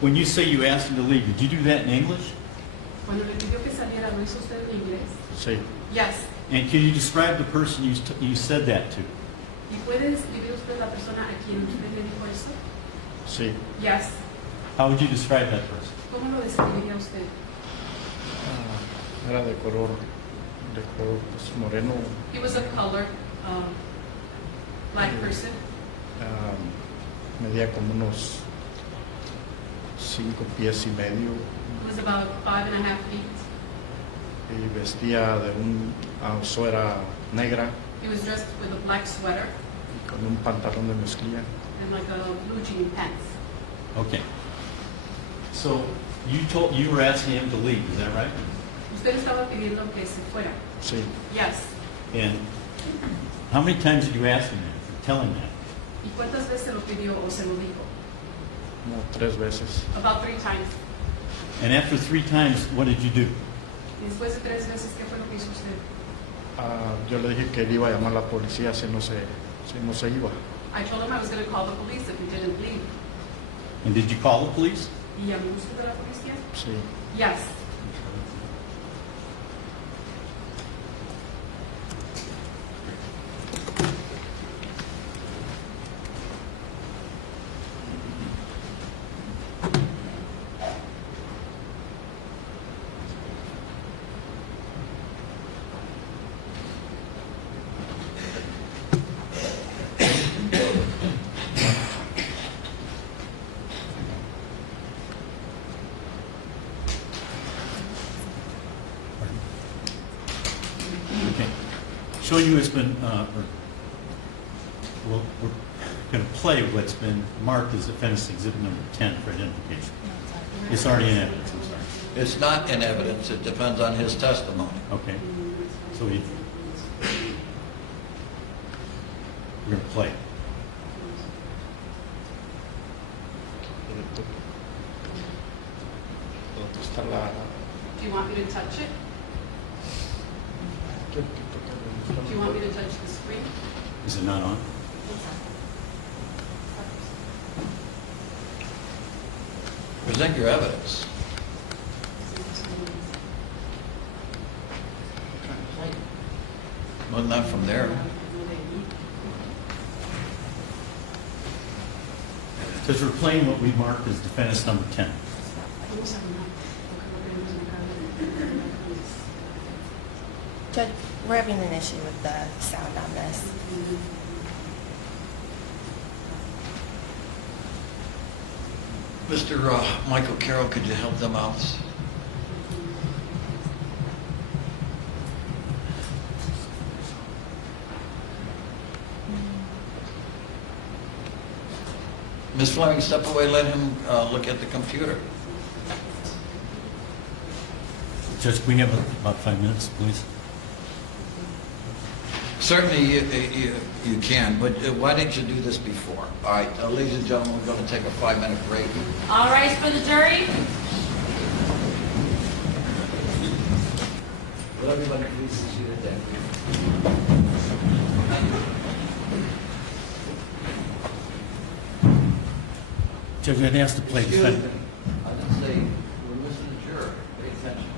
When you say you asked him to leave, did you do that in English? Cuando le pidió que saliera, ¿lo hizo usted en inglés? sí, Yes. And can you describe the person you said that to? ¿Y puede describir usted la persona a quien usted le dijo eso? sí. Yes. How would you describe that person? ¿Cómo lo describiría usted? Era de color pues, moreno, He was a colored black person. medía como unos 5 pies y medio He was about 5.5 feet. y vestía de suera negra He was dressed with a black sweater y con un pantalón de mezclilla. and like a blue jean pants. Okay. So you were asking him to leave, is that right? Usted estaba pidiendo que se fuera. Sí, Yes. And how many times did you ask him that, tell him that? ¿Y cuántas veces se lo pidió o se lo dijo? como 3 veces. About 3 times. And after 3 times, what did you do? Y después de 3 veces, ¿qué fue lo que hizo usted? Yo le dije que él iba a llamar a la policía si no se iba. I told him I was going to call the police if he didn't leave. And did you call the police? ¿Y llamó usted a la policía? Sí. Yes. Okay. Showing you it's been, we're going to play what's been marked as offense exhibit number 10 for identification. It's already in evidence, I'm sorry. It's not in evidence, it depends on his testimony. Okay. So we're going to play it. ¿Dónde está la...? Do you want me to touch it? Do you want me to touch the screen? Is it not on? Present your evidence. Well, not from there. Because we're playing what we marked as defendant's number 10. Judge, we're having an issue with the sound on this. Mr. Michael Carroll, could you help them out? Ms. Fleming, step away, let him look at the computer. Judge, can we have about 5 minutes, please? Certainly you can, but why didn't you do this before? All right, ladies and gentlemen, we're going to take a 5-minute break. All rise for the jury. Will everybody please be seated then? Judge, I'd ask to play Excuse me. defendant. I didn't say, we're listening to juror. Pay attention.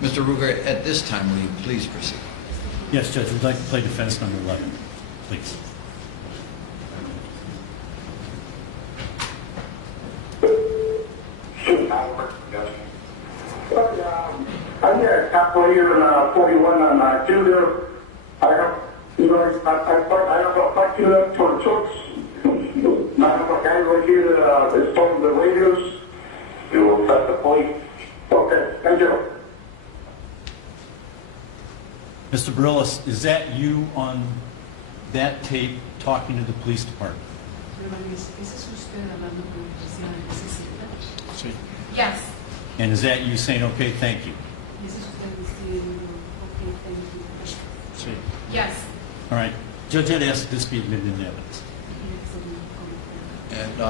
Mr. Ruger, at this time, will you please proceed? Yes, Judge, we'd like to play defense number 11, please. I'm here at Cap 41 on Schield. I have a particular for church. I have a guy right here that is from the radios. You will set the police. Okay, thank you. Mr. Varillas, is that you on that tape talking to the police department? Sí. Yes. And is that you saying, okay, thank you? Sí. Yes. All right. Judge, I'd ask that this be admitted into evidence. And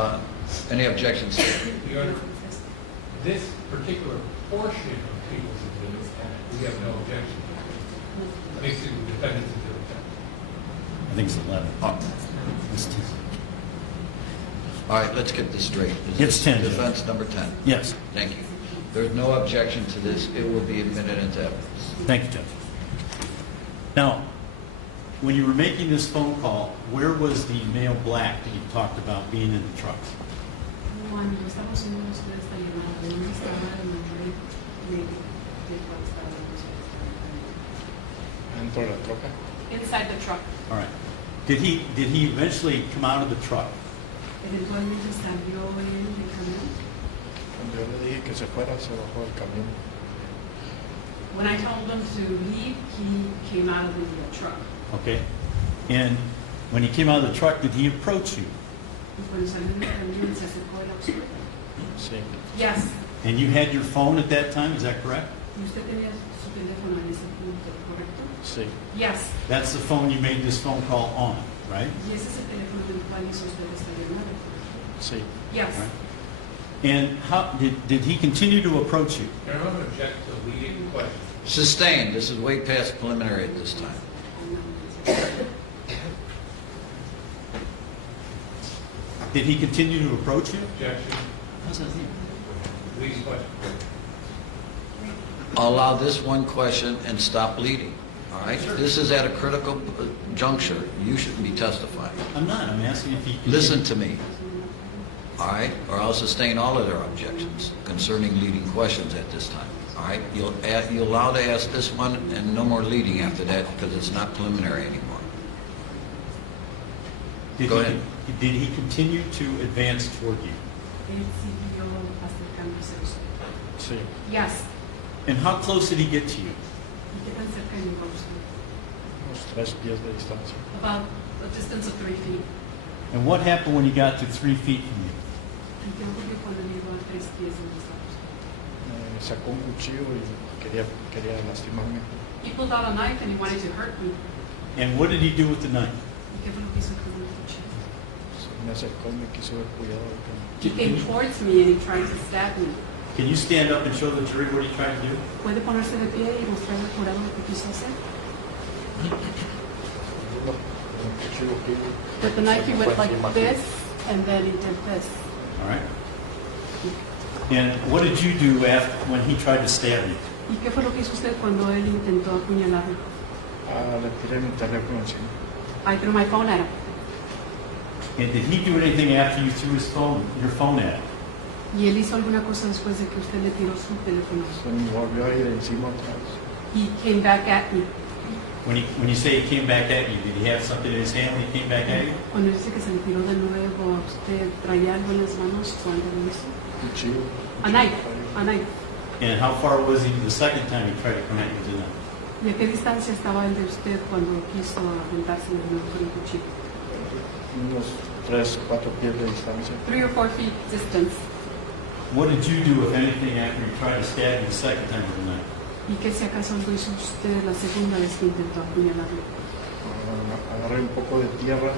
any objections? Your Honor, this particular portion of people's exhibit, we have no objection to. Makes it the defendant's exhibit. I think it's 11. It's 10. All right, let's get this straight. Is It's this 10, Judge. Defense number 10. Yes. Thank you. There's no objection to this. It will be admitted into evidence. Thank you, Judge. Now, when you were making this phone call, where was the male black that you talked about being in the truck? Cuando estamos haciendo ustedes esta llamada, ¿dónde estaba el hombre negro del cual estaba Dentro de la troca. inside the truck? All right. Did he eventually come out of the truck? Eventualmente salió él del camión. Cuando yo le dije que se fuera, se bajó del camión. When I told him to leave, he came out of the truck. Okay. And when he came out of the truck, did he approach you? Y cuando salió del camión se acercó el auxilio. Sí. Yes. And you had your phone at that time, is that correct? ¿Y usted tenía su teléfono en ese punto, correcto? Sí. Yes. That's the phone you made this phone call on, right? Y ese es el teléfono del cual hizo usted esta llamada. Sí. Yes. Right. And how, did he continue to approach you? Can I object to leading the question? Sustained, this is way past preliminary at this time. Did he continue to approach you? Objection. Leading question. I'll allow this one question and stop leading, all right? This is at a critical juncture. You shouldn't be testifying. I'm not, I'm asking if he... Listen to me, all right? Or I'll sustain all of their objections concerning leading questions at this time, all right? You'll allow to ask this one and no more leading after that because it's not preliminary anymore. Go ahead. Did he continue to advance toward you? Él siguió acercándose a usted. Sí. Yes. And how close did he get to you? ¿Y qué tan cerca llegó usted? Unos 3 pies de distancia. About a distance of 3 feet. And what happened when he got to 3 feet from you? ¿Y qué ocurrió cuando llegó a 3 pies de distancia? Sacó un cuchillo y quería lastimarme. He pulled out a knife and he wanted to hurt me. And what did he do with the knife? ¿Y qué fue lo que hizo con el cuchillo? Me acercó y me quiso ver cuidado. He came towards me and he tried to stab me. Can you stand up and show the jury what he tried to do? ¿Puede ponerse de pie y mostrar al jurado lo que quiso hacer? Un cuchillo aquí. With the knife he went like this and then he did this. All right. And what did you do after when he tried to stab you? ¿Y qué fue lo que hizo usted cuando él intentó apuñalarme? Le tiré mi teléfono encima. I threw my phone at him. And did he do anything after you threw your phone at him? ¿Y él hizo alguna cosa después de que usted le tiró su teléfono? Se me volvió a ir encima otra vez. He came back at me. When you say he came back at you, did he have something in his hand when he came back at you? Cuando dice que se le tiró de nuevo a usted, ¿traía algo en las manos cuando lo hizo? Cuchillo. A knife. A knife. And how far was he the second time he tried to come at you with a knife? ¿Y a qué distancia estaba él de usted cuando quiso aventarse de nuevo con el cuchillo? Unos 3 o 4 pies de distancia. 3 or 4 feet distance. What did you do, if anything, after he tried to stab you the second time with a knife? ¿Y qué si acaso lo hizo usted la segunda vez que intentó apuñalarme? Agarré un poco de tierra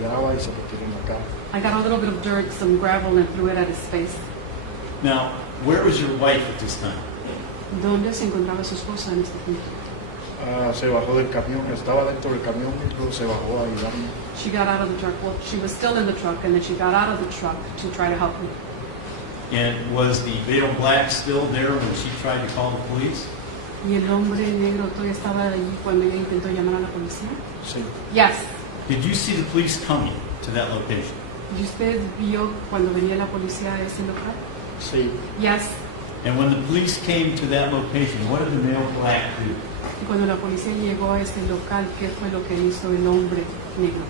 de agua y se lo tiré en la cara. I got a little bit of dirt, some gravel, and threw it at his face. Now, where was your wife at this time? ¿Dónde se encontraba su esposa en este punto? Se bajó del camión, estaba dentro del camión y luego se bajó a ayudarme. She got out of the truck. Well, she was still in the truck, and then she got out of the truck to try to help me. And was the veil black still there when she tried to call the police? ¿Y el hombre negro todavía estaba allí cuando ella intentó llamar a la policía? Sí. Yes. Did you see the police coming to that location? ¿Y usted vio cuando venía la policía a ese local? Sí. Yes. And when the police came to that location, what did the male black do? Y cuando la policía llegó a este local, ¿qué fue lo que hizo el hombre negro?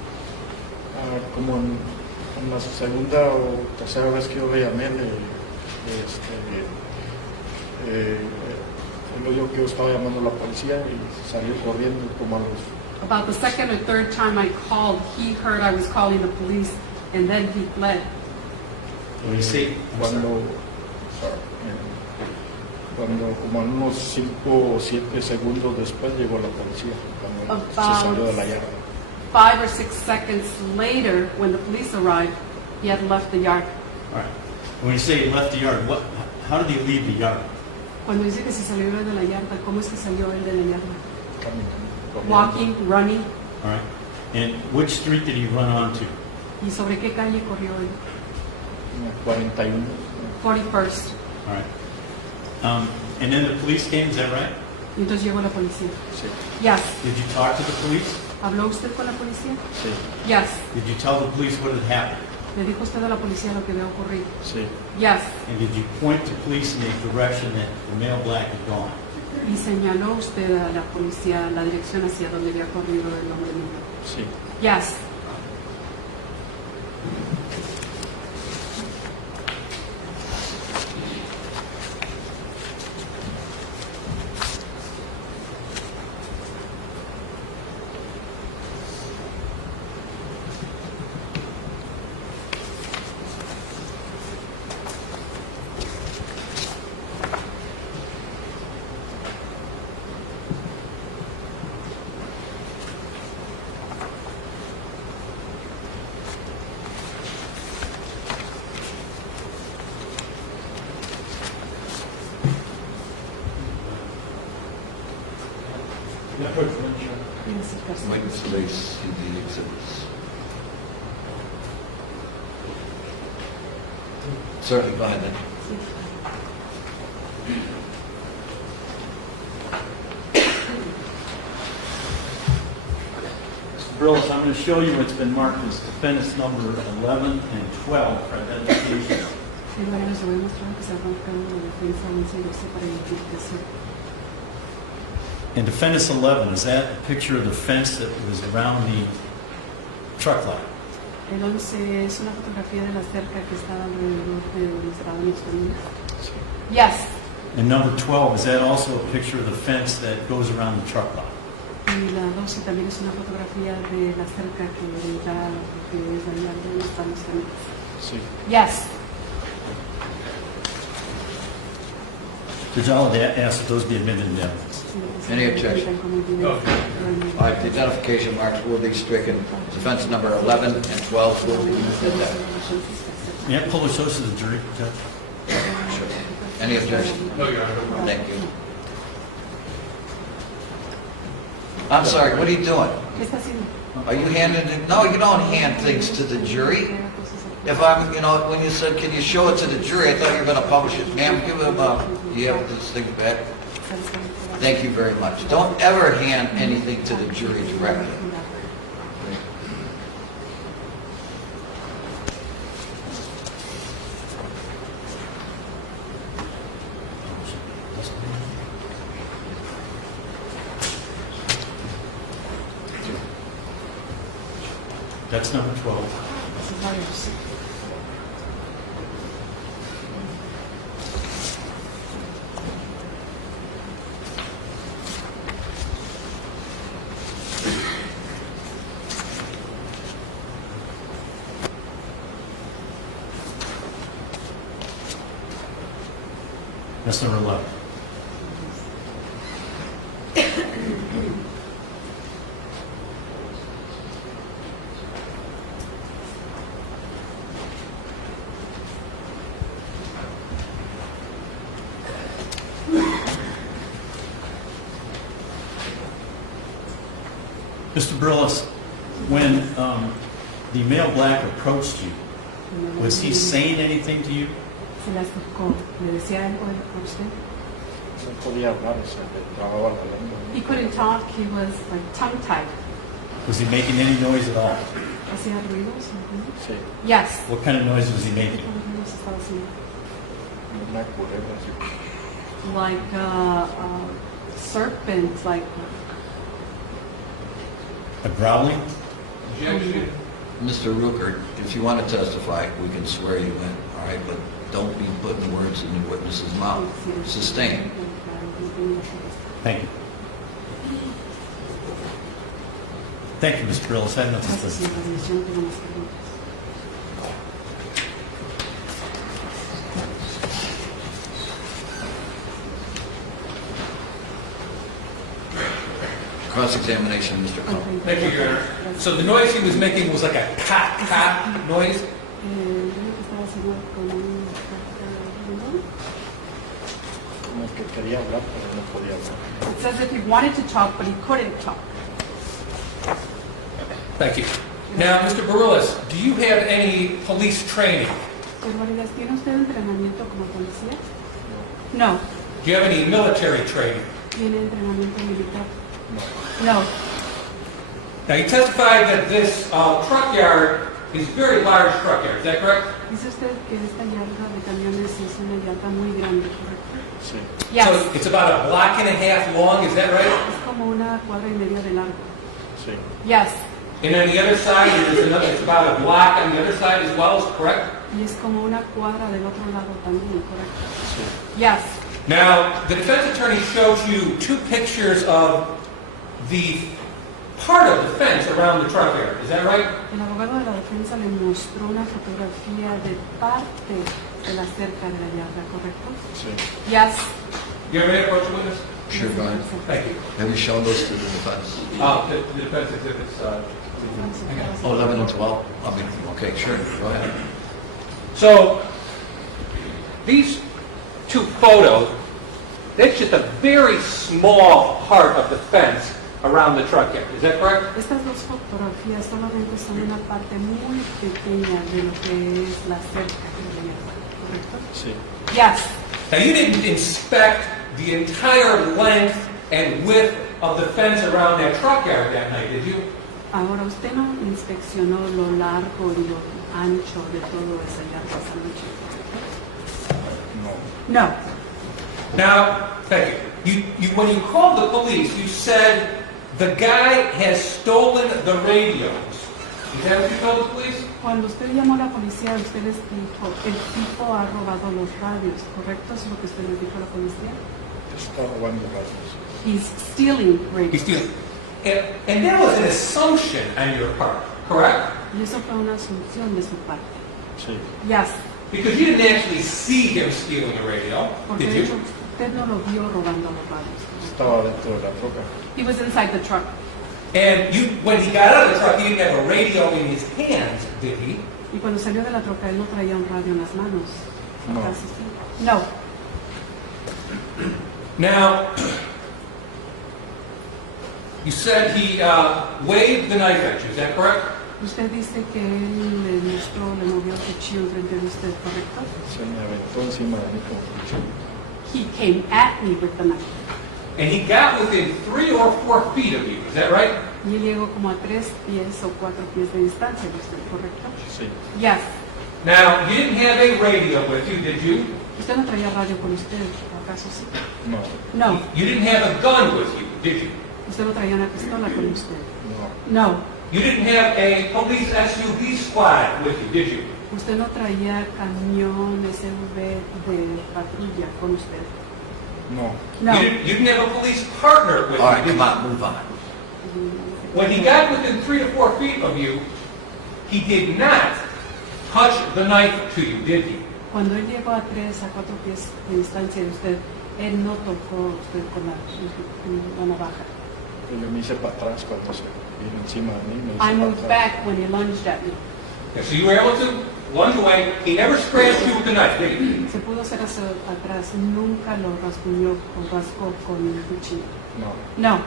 Como en la segunda o tercera vez que yo le llamé, él oyó que yo estaba llamando a la policía y salió corriendo como a los... About the second or third time I called, he heard I was calling the police, and then he fled. When you say, Cuando como en unos 5 o 7 segundos después llegó la policía, cuando se salió de la yarda. 5 or 6 seconds later, when the police arrived, he had left the yard. all right. When you say he left the yard, how did he leave the yard? Cuando dice que se salió de la yarda, ¿cómo es que salió él de la yarda? Caminando. Walking, running. All right. And which street did he run onto? ¿Y sobre qué calle corrió él? 41. 41st. All right. And then the police came, is that right? Y entonces llegó la policía. Sí. Yes. Did you talk to the police? ¿Habló usted con la policía? Sí. Yes. Did you tell the police what had happened? ¿Le dijo usted a la policía lo que había ocurrido? Sí. Yes. And did you point to police in the direction that the male black had gone? ¿Y señaló usted a la policía la dirección hacia donde había corrido el hombre negro? Sí. Yes. Wait until they see the exhibits. Certainly, go ahead then. Mr. Varillas, I'm going to show you what's been marked as defendants number 11 and 12 for identification. And defendants 11, is that a picture of the fence that was around the truck lot? El 11 es una fotografía de la cerca que está alrededor de donde estaban mis familias. Yes. And number 12, is that also a picture of the fence that goes around the truck lot? Y la 12 también es una fotografía de la cerca que da que es allá donde están mis familias. Sí. Yes. Judge Oliver asked that those be admitted into evidence. Any objection? All right, the identification marks will be stricken. Offense number 11 and 12 will be moved into evidence. May I publish those to the jury, Judge? Sure. Any objection? No, Your Honor. Thank you. I'm sorry, what are you doing? ¿Qué está haciendo? Are you handing it? No, you don't hand things to the jury. If I'm, when you said, can you show it to the jury, I thought you were going to publish it. Ma'am, give him you have this thing back? Thank you very much. Don't ever hand anything to the jury directly. That's number 12. That's number 11. Mr. Varillas, when the male black approached you, was he saying anything to you? Se le acercó. ¿Le decía algo a usted? No podía hablar, o sea, le trababa la lengua. He couldn't talk. He was like tongue-tied. Was he making any noise at all? ¿Hacía ruidos? Sí, Yes. What kind of noise was he making? ¿Qué ruidos estaba haciendo? una culebra, así. Like a serpent, like A growling? Objection. Mr. Rooker, if you want to testify, we can swear you in, all right? But don't be putting words in the witness's mouth. Sustained. Thank you. Thank you, Mr. Varillas. I have nothing to say. Cross-examination, Mr. Cohen. Thank you, Your Honor. So the noise he was making was like a cat noise? Como que quería hablar, pero no podía hablar. It says if he wanted to talk, but he couldn't talk. Thank you. Now, Mr. Varillas, do you have any police training? Señor Varillas, ¿tiene usted entrenamiento como policía? No. Do you have any military training? ¿Tiene entrenamiento militar? No. Now, you testified that this truck yard is a very large truck yard. Is that correct? Dice usted que esta yarda de camiones es una yarda muy grande, ¿correcto? Sí, Yes. So it's about a block and a half long. Is that right? Es como una cuadra y media de largo. sí, Yes. And on the other side, there's another, it's about a block on the other side as well, is correct? Y es como una cuadra del otro lado también, ¿correcto? sí. Yes. Now, the defense attorney showed you two pictures of the part of the fence around the truck yard. Is that right? El abogado de la defensa le mostró una fotografía de parte de la cerca de la yarda, ¿correcto? Sí. Yes. You ever approach a witness? Sure, go ahead. Thank you. Have you shown those to the defense? The defense exhibits. 11 and 12? I mean, okay, sure, go ahead. So, these two photos, that's just a very small part of the fence around the truck yard. Is that correct? Estas dos fotografías solamente son una parte muy pequeña de lo que es la cerca que tenía, ¿correcto? Sí. Yes. Now, you didn't inspect the entire length and width of the fence around that truck yard that night, did you? Ahora, usted no inspeccionó lo largo y lo ancho de todo ese yarda esa noche. No. No. Now, thank you. When you called the police, you said the guy has stolen the radios. Is that what you told the police? Cuando usted llamó a la policía, usted les dijo, el tipo ha robado los radios, ¿correcto? ¿Es lo que usted les dijo a la policía? Está robando radios. He's stealing radios. He's stealing. And that was an assumption on your part, correct? Y eso fue una asunción de su parte. Sí. Yes. Because you didn't actually see him stealing the radio, Porque did de hecho, you? usted no lo vio robando los radios. Estaba dentro de la troca. He was inside the truck. And when he got out of the truck, he didn't have a radio in his hands, did he? Y cuando salió de la troca, él no traía un radio en las manos. No. ¿Acaso sí? No. Now, you said he waved the knife at you, is that correct? Usted dice que él le mostró, le movió el cuchillo frente de usted, ¿correcto? Se me aventó encima de mí como cuchillo. He came at me with the knife. And he got within 3 or 4 feet of you, is that right? Y él llegó como a 3 pies o 4 pies de distancia de usted, ¿correcto? Sí. Yes. Now, you didn't have a radio with you, did you? ¿Usted no traía radio con usted, acaso sí? No. No. You didn't have a gun with you, did you? ¿Usted no traía una pistola con usted? No. No. You didn't have a police SUV squad with you, did you? ¿Usted no traía camión SUV de patrulla con usted? No. No. You didn't have a police partner with All you, right, did come you? on, move on. When he got within 3 to 4 feet of you, he did not touch the knife to you, did he? Cuando él llegó a 3 a 4 pies de distancia de usted, él no tocó a usted con la navaja. Yo me hice para atrás cuando se vino encima de mí. Me hice I para moved atrás. back when he lunged at me. Okay, so you were able to lunge away. He never scratched you with the knife, did he? Se pudo hacer hacia atrás, nunca lo rasguñó o rascó con el cuchillo. No. No.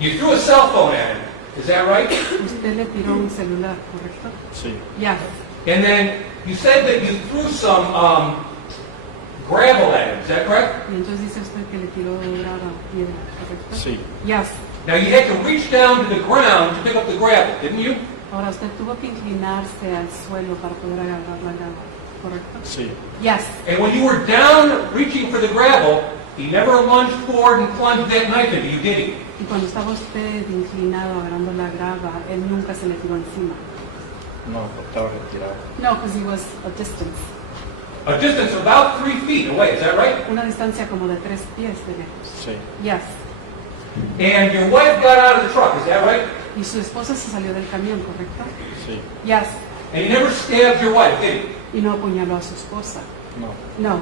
You threw a cell phone at him, is that right? Usted le tiró un celular, ¿correcto? Sí. Ya. And then you said that you threw some gravel at him, is that correct? Y entonces dice usted que le tiró grava, piedra, ¿correcto? Sí. Yes. Now you had to reach down to the ground to pick up the gravel, didn't you? Ahora usted tuvo que inclinarse al suelo para poder agarrar la grava, ¿correcto? Sí. Yes. And when you were down reaching for the gravel, he never lunged forward and plunged that knife into you, did he? Y cuando estaba usted inclinado agarrando la grava, él nunca se le tiró encima. No, estaba retirado. No, because he was a distance. A distance of about 3 feet away, is that right? Una distancia como de 3 pies de lejos. Sí. Yes. And your wife got out of the truck, is that right? Y su esposa se salió del camión, ¿correcto? Sí. Yes. And you never stabbed your wife, did you? Y no apuñaló a su esposa. No. No.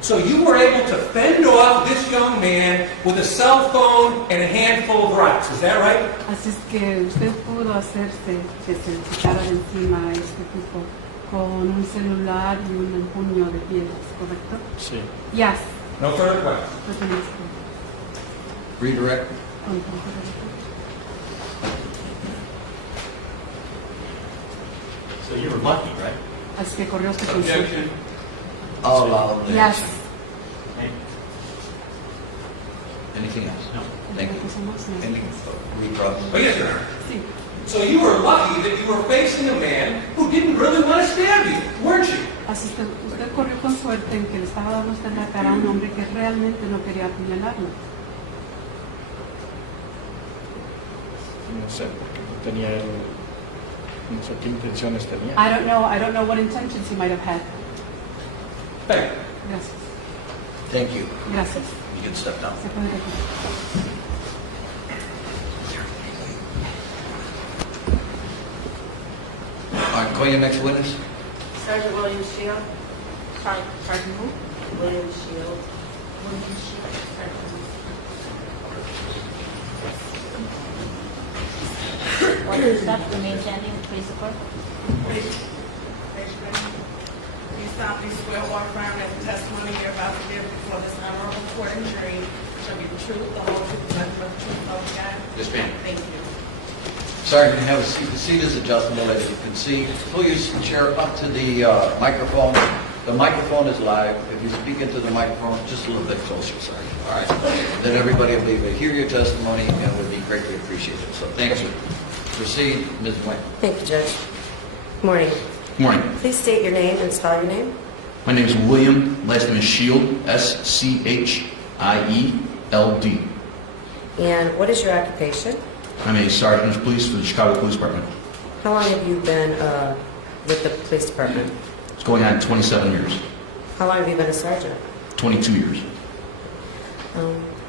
So you were able to fend off this young man with a cell phone and a handful of rocks, is that right? Así es que usted pudo hacerse que se le quitara de encima a este tipo con un celular y un puño de piedras, ¿correcto? Sí. Yes. No further questions. No tenemos que Redirect. contar. So you were lucky, right? Así que corrió usted con suerte. Objection. I'll allow the Yes. Hey, Anything else? no. Thank you. Cosa más, no. Anything? Redraw. Oh, yes, Your Honor. Sí. So you were lucky that you were facing a man who didn't really want to stab you, weren't you? Así es que usted corrió con suerte en que le estaba dando usted en la cara a un hombre que realmente no quería apuñalarlo. No sé, porque no tenía él. No sé qué intenciones tenía. I don't know what intentions he might have had. Thank you. Gracias. Thank you. Gracias. You can step down. Se puede retirar. All right, call your next witness. Sergeant William Schield. Sergeant who? William Schield. William Schield. While your step remains standing, please support. Please solemnly swear or affirm that the testimony you're about to give before this honorable court and jury shall be the truth, the whole truth, nothing but the truth, so help you God. Yes, ma'am. Thank you. Sergeant, have a seat. The seat is adjustable, as you can see. Pull your chair up to the microphone. The microphone is live. If you speak into the microphone, just a little bit closer, Sergeant. All right? Then everybody will be able to hear your testimony, and it would be greatly appreciated. So thank you. Proceed, Ms. Wayne. Thank you, Judge. Good morning. Good morning. Please state your name and spell your name. My name is William. Last name is Schield. S-C-H-I-E-L-D. And what is your occupation? I'm a sergeant of police for the Chicago Police Department. How long have you been with the police department? It's going on 27 years. How long have you been a sergeant? 22 years.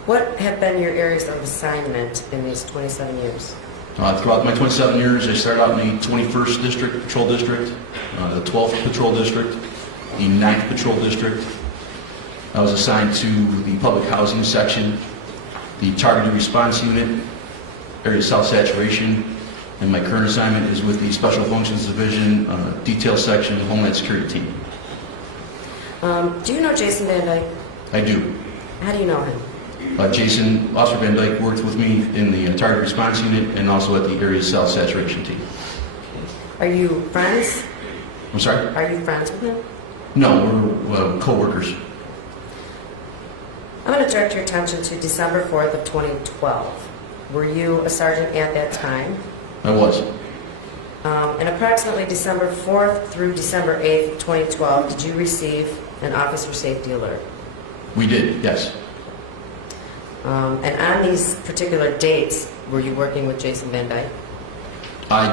What have been your areas of assignment in these 27 years? Throughout my 27 years, I started out in the 21st District Patrol District, the 12th Patrol District, the 9th Patrol District. I was assigned to the Public Housing Section, the Targeted Response Unit, Area South Saturation, and my current assignment is with the Special Functions Division, Detail Section, Homeland Security Team. Do you know Jason Van Dyke? I do. How do you know him? Officer Van Dyke worked with me in the Target Response Unit and also at the Area South Saturation Team. Are you friends? I'm sorry? Are you friends with him? No, we're co-workers. I'm going to direct your attention to December 4th of 2012. Were you a sergeant at that time? I was. And approximately December 4th through December 8th, 2012, did you receive an officer safety alert? We did, yes. And on these particular dates, were you working with Jason Van Dyke?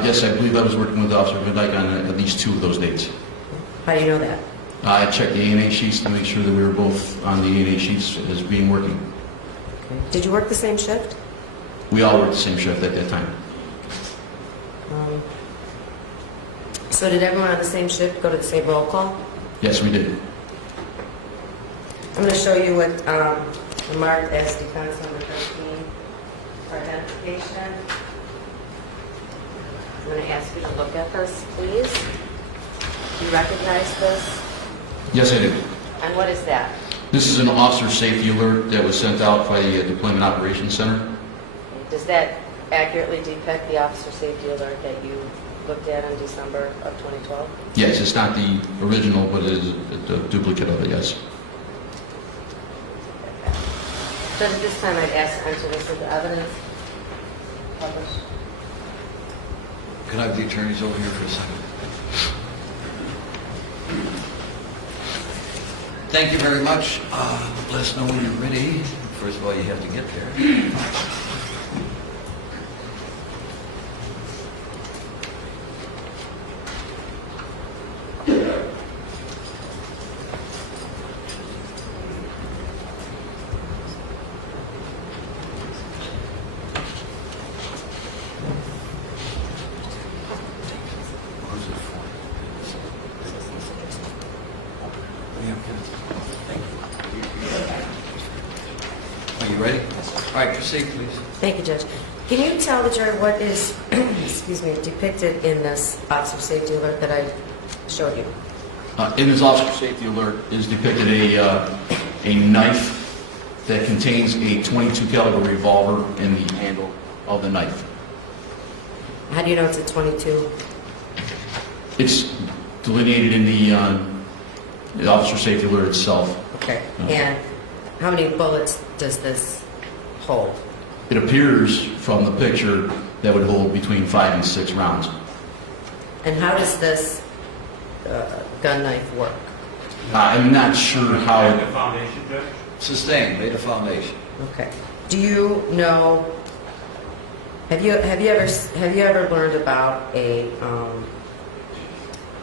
Yes, I believe I was working with Officer Van Dyke on at least 2 of those dates. How do you know that? I checked the A&A sheets to make sure that we were both on the A&A sheets as being working. Okay. Did you work the same shift? We all worked the same shift at that time. So did everyone on the same shift go to the same roll call? Yes, we did. I'm going to show you what marked as defense number 13 for identification. I'm going to ask you to look at this, please. Do you recognize this? Yes, I do. And what is that? This is an officer safety alert that was sent out by the Deployment Operations Center. Does that accurately depict the officer safety alert that you looked at in December of 2012? Yes, it's not the original, but it is a duplicate of it, yes. So at this time, I'd ask to enter this into evidence. Publish. Can I have the attorneys over here for a second? Thank you very much. Let us know when you're ready. First of all, you have to get there. Are you ready? All right, proceed, please. Thank you, Judge. Can you tell the jury what is, excuse me, depicted in this officer safety alert that I showed you? In this officer safety alert is depicted a knife that contains a .22 caliber revolver in the handle of the knife. How do you know it's a 22? It's delineated in the officer safety alert itself. Okay. And how many bullets does this hold? It appears from the picture that would hold between 5 and 6 rounds. And how does this gun knife work? I'm not sure how it... Foundation, Judge? Sustained, made a foundation. Okay. Do you know? Have you ever learned about a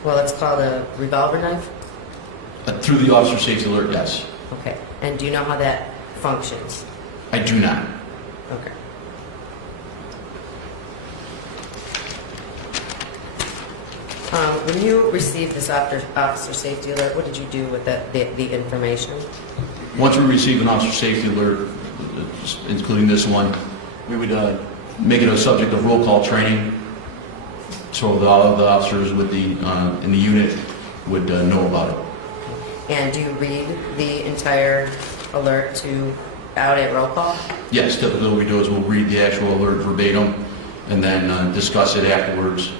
well, it's called a revolver knife? Through the officer safety alert, yes. Okay. And do you know how that functions? I do not. Okay. When you received this officer safety alert, what did you do with the information? Once we receive an officer safety alert, including this one, we would make it a subject of roll call training, so all of the officers with in the unit would know about it. And do you read the entire alert to out at roll call? Yes, typically what we do is we'll read the actual alert verbatim and then discuss it afterwards.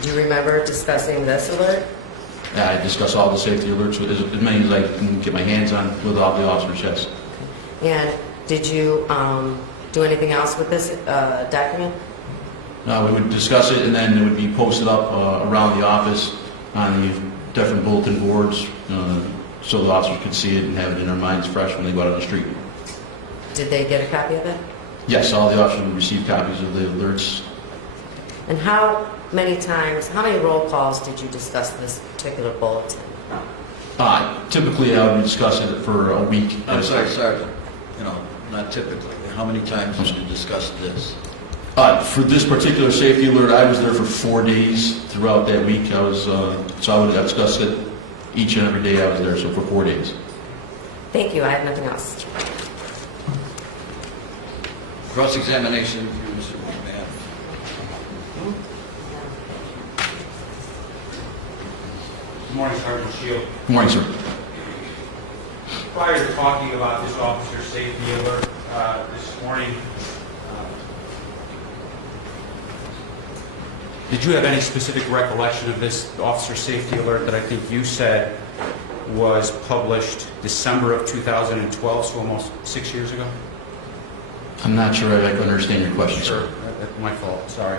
Do you remember discussing this alert? I discuss all the safety alerts, as many as I can get my hands on with all the officers, yes. And did you do anything else with this document? We would discuss it, and then it would be posted up around the office on the different bulletin boards, so the officers could see it and have it in their minds fresh when they go out on the street. Did they get a copy of it? Yes, all the officers would receive copies of the alerts. And how many roll calls did you discuss this particular bulletin? Typically, I would discuss it for a week. I'm sorry, Sergeant. Not typically. How many times did you discuss this? For this particular safety alert, I was there for 4 days throughout that week. So I would discuss it each and every day I was there, so for 4 days. Thank you. I have nothing else. Cross-examination, Mr. McMahon. Good morning, Sergeant Schield. Good morning, sir. Prior to talking about this officer safety alert this morning, did you have any specific recollection of this officer safety alert that I think you said was published December of 2012, so almost 6 years ago? I'm not sure I understand your question, Sure, sir. that's my fault, sorry.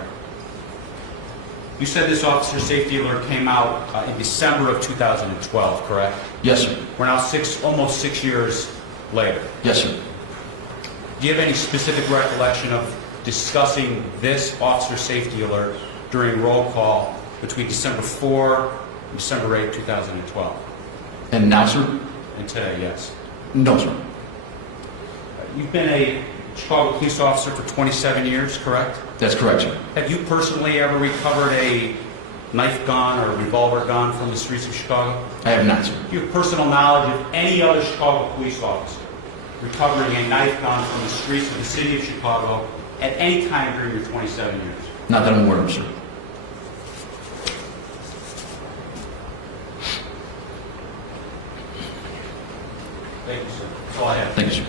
You said this officer safety alert came out in December of 2012, correct? Yes, sir. We're now almost 6 years later. Yes, sir. Do you have any specific recollection of discussing this officer safety alert during roll call between December 4 and December 8, 2012? And now, sir? And today, yes. No, sir. You've been a Chicago police officer for 27 years, correct? That's correct, sir. Have you personally ever recovered a knife gun or a revolver gun from the streets of Chicago? I have not, sir. Do you have personal knowledge of any other Chicago police officer recovering a knife gun from the streets of the city of Chicago at any time during your 27 years? Not that I'm aware of, sir. Thank you, sir. That's all I have. Thank you, sir.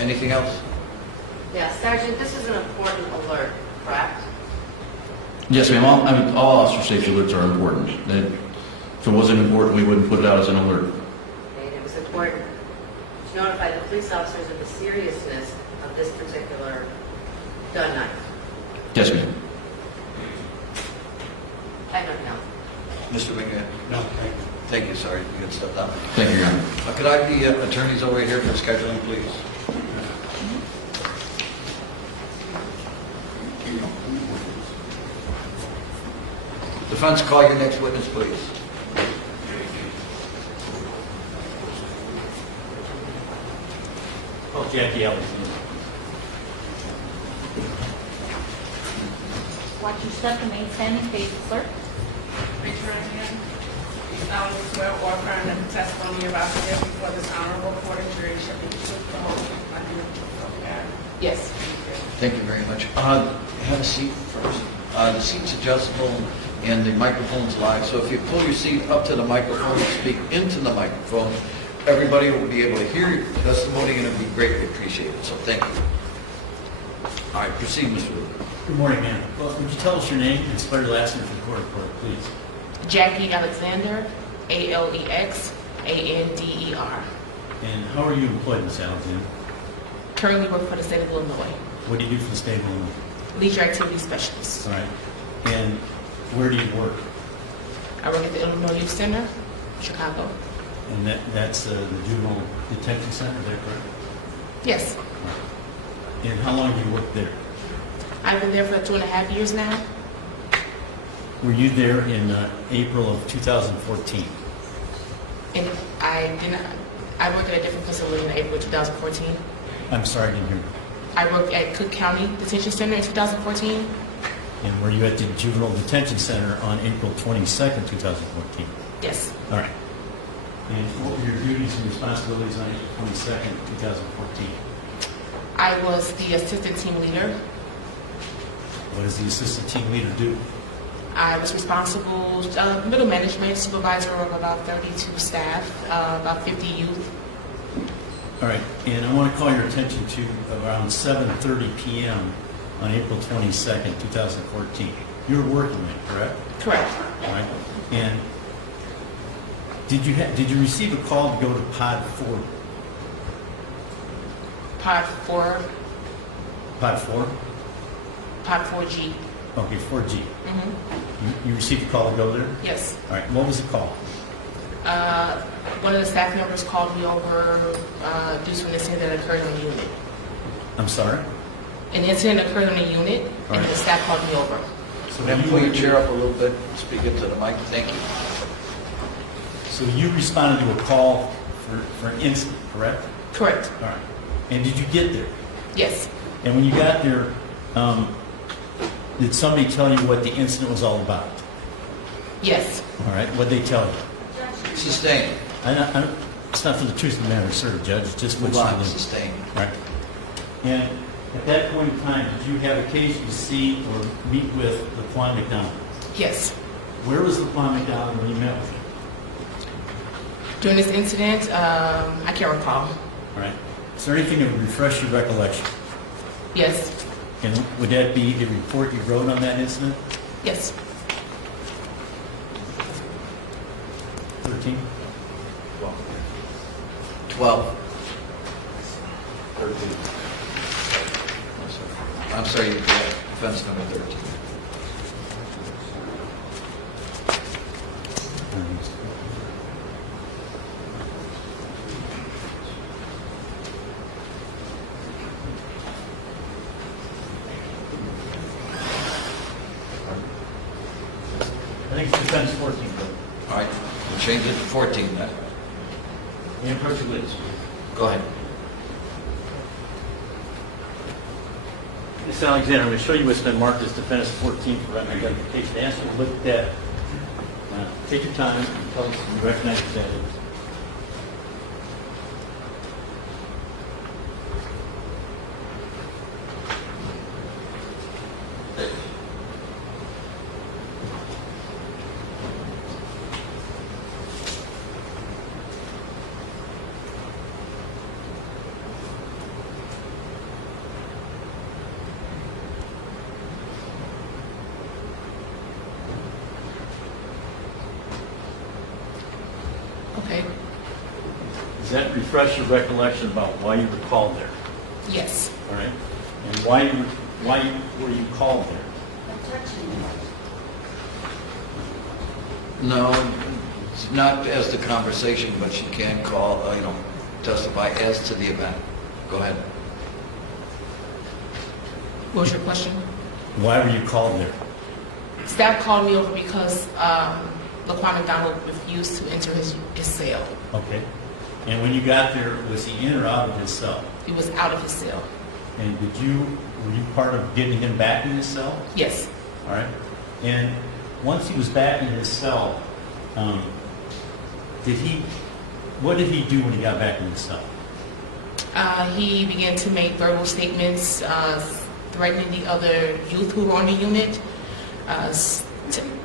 Anything else? Yeah, Sergeant, this is an important alert, correct? Yes, ma'am. All officer safety alerts are important. If it wasn't important, we wouldn't put it out as an alert. And it was important to notify the police officers of the seriousness of this particular gun knife. Yes, ma'am. I have nothing else. Mr. McMahon? No, thank you. Thank you, sorry, you got stepped out. Thank you, Your Honor. Could I have the attorneys over here for scheduling, please? Defense, call your next witness, please. Oh, Jackie Ellison. Watch your step and maintain and face, sir. Raise your right hand. You solemnly swear or affirm that the testimony you're about to give before this honorable court and jury shall be the truth, the whole truth, nothing but the truth, so help you God? Yes. Thank you very much. Have a seat first. The seat's adjustable and the microphone's live, so if you pull your seat up to the microphone and speak into the microphone, everybody will be able to hear your testimony and it'll be greatly appreciated, so thank you. All right, proceed, Mr. Rudy. Good morning, ma'am. Well, would you tell us your name and spell your last name for the court report, please? Jackie Alexander, Alexander. And how are you employed, Ms. Alexander? Currently work for the state of Illinois. What do you do for the state of Illinois? Leisure activity specialist. All right. And where do you work? I work at the Illinois Youth Center, Chicago. And that's the juvenile detention center, is that correct? Yes. And how long have you worked there? I've been there for 2.5 years now. Were you there in April of 2014? And I worked at a different facility in April 2014. I'm sorry, I didn't hear you. I worked at Cook County Detention Center in 2014. And were you at the juvenile detention center on April 22nd, 2014? Yes. All right. And what were your duties and responsibilities on April 22nd, 2014? I was the assistant team leader. What does the assistant team leader do? I was responsible, middle management, supervisor of about 32 staff, about 50 youth. All right, and I want to call your attention to around 7:30 p.m. on April 22nd, 2014. You were working there, correct? Correct. All right, and did you receive a call to go to Pod 4? Pod 4, Pod 4? Pod 4G. Okay, 4G. Mm-hmm. You received a call to go there? Yes. All right, what was the call? One of the staff members called me over due to an incident that occurred on the unit. I'm sorry? An incident occurred on the unit, All and right. the staff called me over. So Ma'am, pull your chair up a little bit, speak into the mic, thank you. So you responded to a call for an incident, correct? Correct. All right. And did you get there? Yes. And when you got there, did somebody tell you what the incident was all about? Yes. All right. What did they tell you? Sustained. It's not for the truth of the matter, sir, Judge. It's just what Move on, you did. sustained. Right. And at that point in time, did you have occasion to see or meet with LaQuan McDonald? Yes. Where was LaQuan McDonald when you met with him? During this incident, I can't recall. All right. Is there anything that would refresh your recollection? Yes. And would that be the report you wrote on that incident? Yes. 13? 12. 13. I'm sorry, you're correct. Offense number 13. I think it's defense 14, but All right, we'll change it to 14 then. you approach your lips. Go ahead. Ms. Alexander, I'm going to show you what's been marked as defense 14 for record identification. I ask you to look at that. Take your time and tell us if you recognize what that is. Okay. Does that refresh your recollection about why you were called there? Yes. All right. And why were you called there? No, it's not as the conversation, but she can call, testify as to the event. Go ahead. What was your question? Why were you called there? Staff called me over because LaQuan McDonald refused to enter his cell. Okay. And when you got there, was he in or out of his cell? He was out of his cell. And were you part of getting him back in his cell? Yes. All right. And once he was back in his cell, what did he do when he got back in his cell? He began to make verbal statements, threatening the other youth who were on the unit,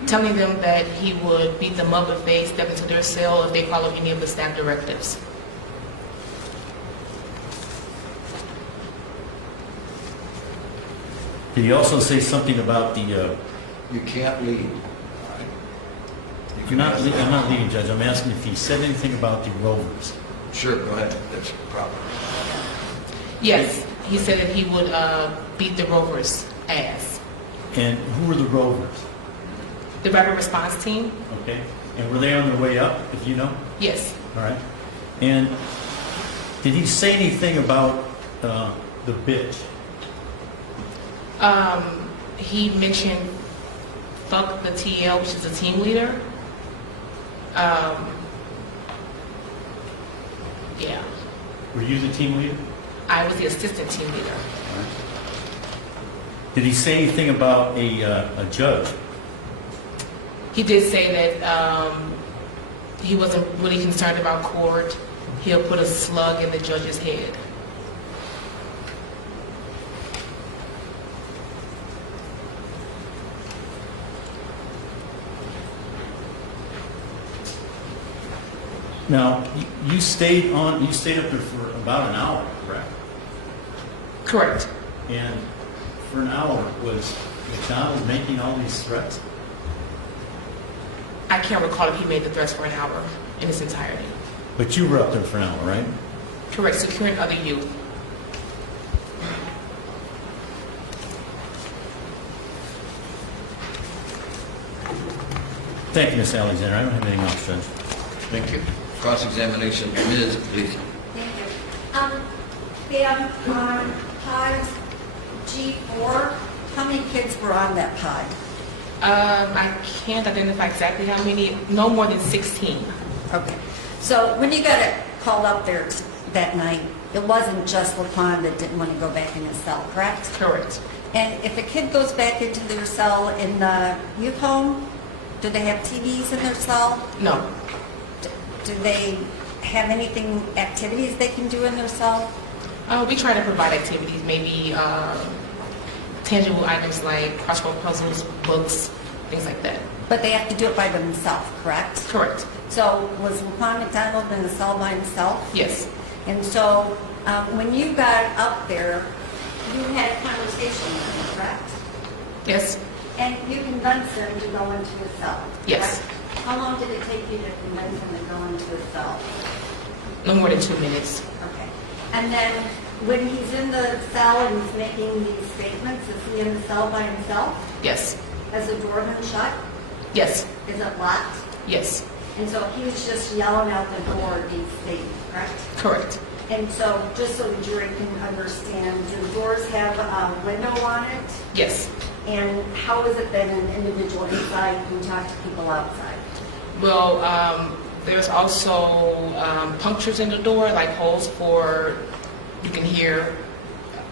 telling them that he would beat them up if they step into their cell, if they follow any of the staff directives. Did he also say something about the... You can't leave. I'm not leaving, Judge. I'm asking if he said anything about the rovers. Sure, go ahead. That's proper. Yes, he said that he would beat the rovers' ass. And who were the rovers? The rapid response team? Okay. And were they on their way up, if you know? Yes. All right. And did he say anything about the bitch? He mentioned fuck the TL, which is the team leader. Yeah. Were you the team leader? I was the assistant team leader. All right. Did he say anything about a judge? He did say that he wasn't really concerned about court. He'll put a slug in the judge's head. Now, you stayed up there for about an hour, correct? Correct. And for an hour, was McDonald making all these threats? I can't recall if he made the threats for an hour in its entirety. But you were up there for an hour, right? Correct, securing other youth. Thank you, Ms. Alexander. I don't have anything else, Judge. Thank you. Cross-examination, Ms., please. Thank you. On pod G4, how many kids were on that pod? I can't identify exactly how many, no more than 16. Okay. So when you got it called up there that night, it wasn't just LaQuan that didn't want to go back in his cell, correct? Correct. And if a kid goes back into their cell in the youth home, do they have TVs in their cell? No. Do they have anything, activities they can do in their cell? We try to provide activities, maybe tangible items like crossword puzzles, books, things like that. But they have to do it by themselves, correct? Correct. So was LaQuan McDonald in the cell by himself? Yes. And so when you got up there, you had a conversation with him, correct? Yes. And you convinced him to go into his cell? Yes. Correct? How long did it take you to convince him to go into his cell? No more than 2 minutes. Okay. And then when he's in the cell and he's making these statements, is he in the cell by himself? Yes. Has the door been shut? Yes. Is it locked? Yes. And so he was just yelling out the door these statements, correct? Correct. And so, just so the jury can understand, do the doors have a window on it? Yes. And how is it that an individual inside can talk to people outside? Well, there's also punctures in the door, like holes for, you can hear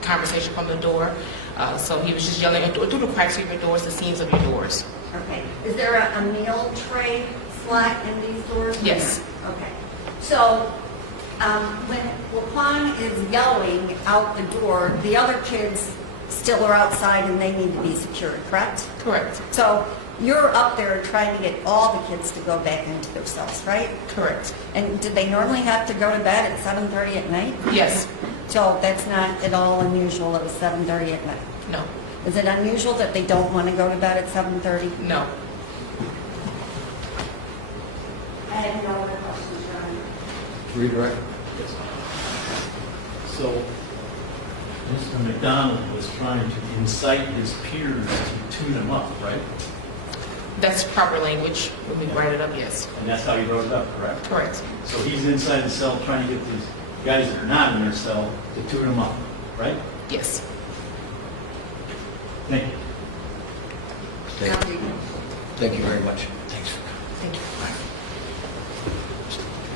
conversation from the door. So he was just yelling through the cracks of your doors, the seams of your doors. Okay. Is there a meal tray slot in these doors? Yes. Okay. So, when LaQuan is yelling out the door, the other kids still are outside and they need to be secured, correct? Correct. So you're up there trying to get all the kids to go back into their cells, right? Correct. And did they normally have to go to bed at 7:30 at night? Yes. So that's not at all unusual at 7:30 at night? No. Is it unusual that they don't want to go to bed at 7:30? No. I have no other questions, Your Honor. Redirect. So, Mr. McDonald was trying to incite his peers to tune him up, right? That's proper language when we write it up, yes. And that's how he wrote it up, correct? Correct. So he's inside the cell trying to get these guys that are not in their cell to tune him up, right? Yes. Thank you. Thank you very much. Thanks. Thank you.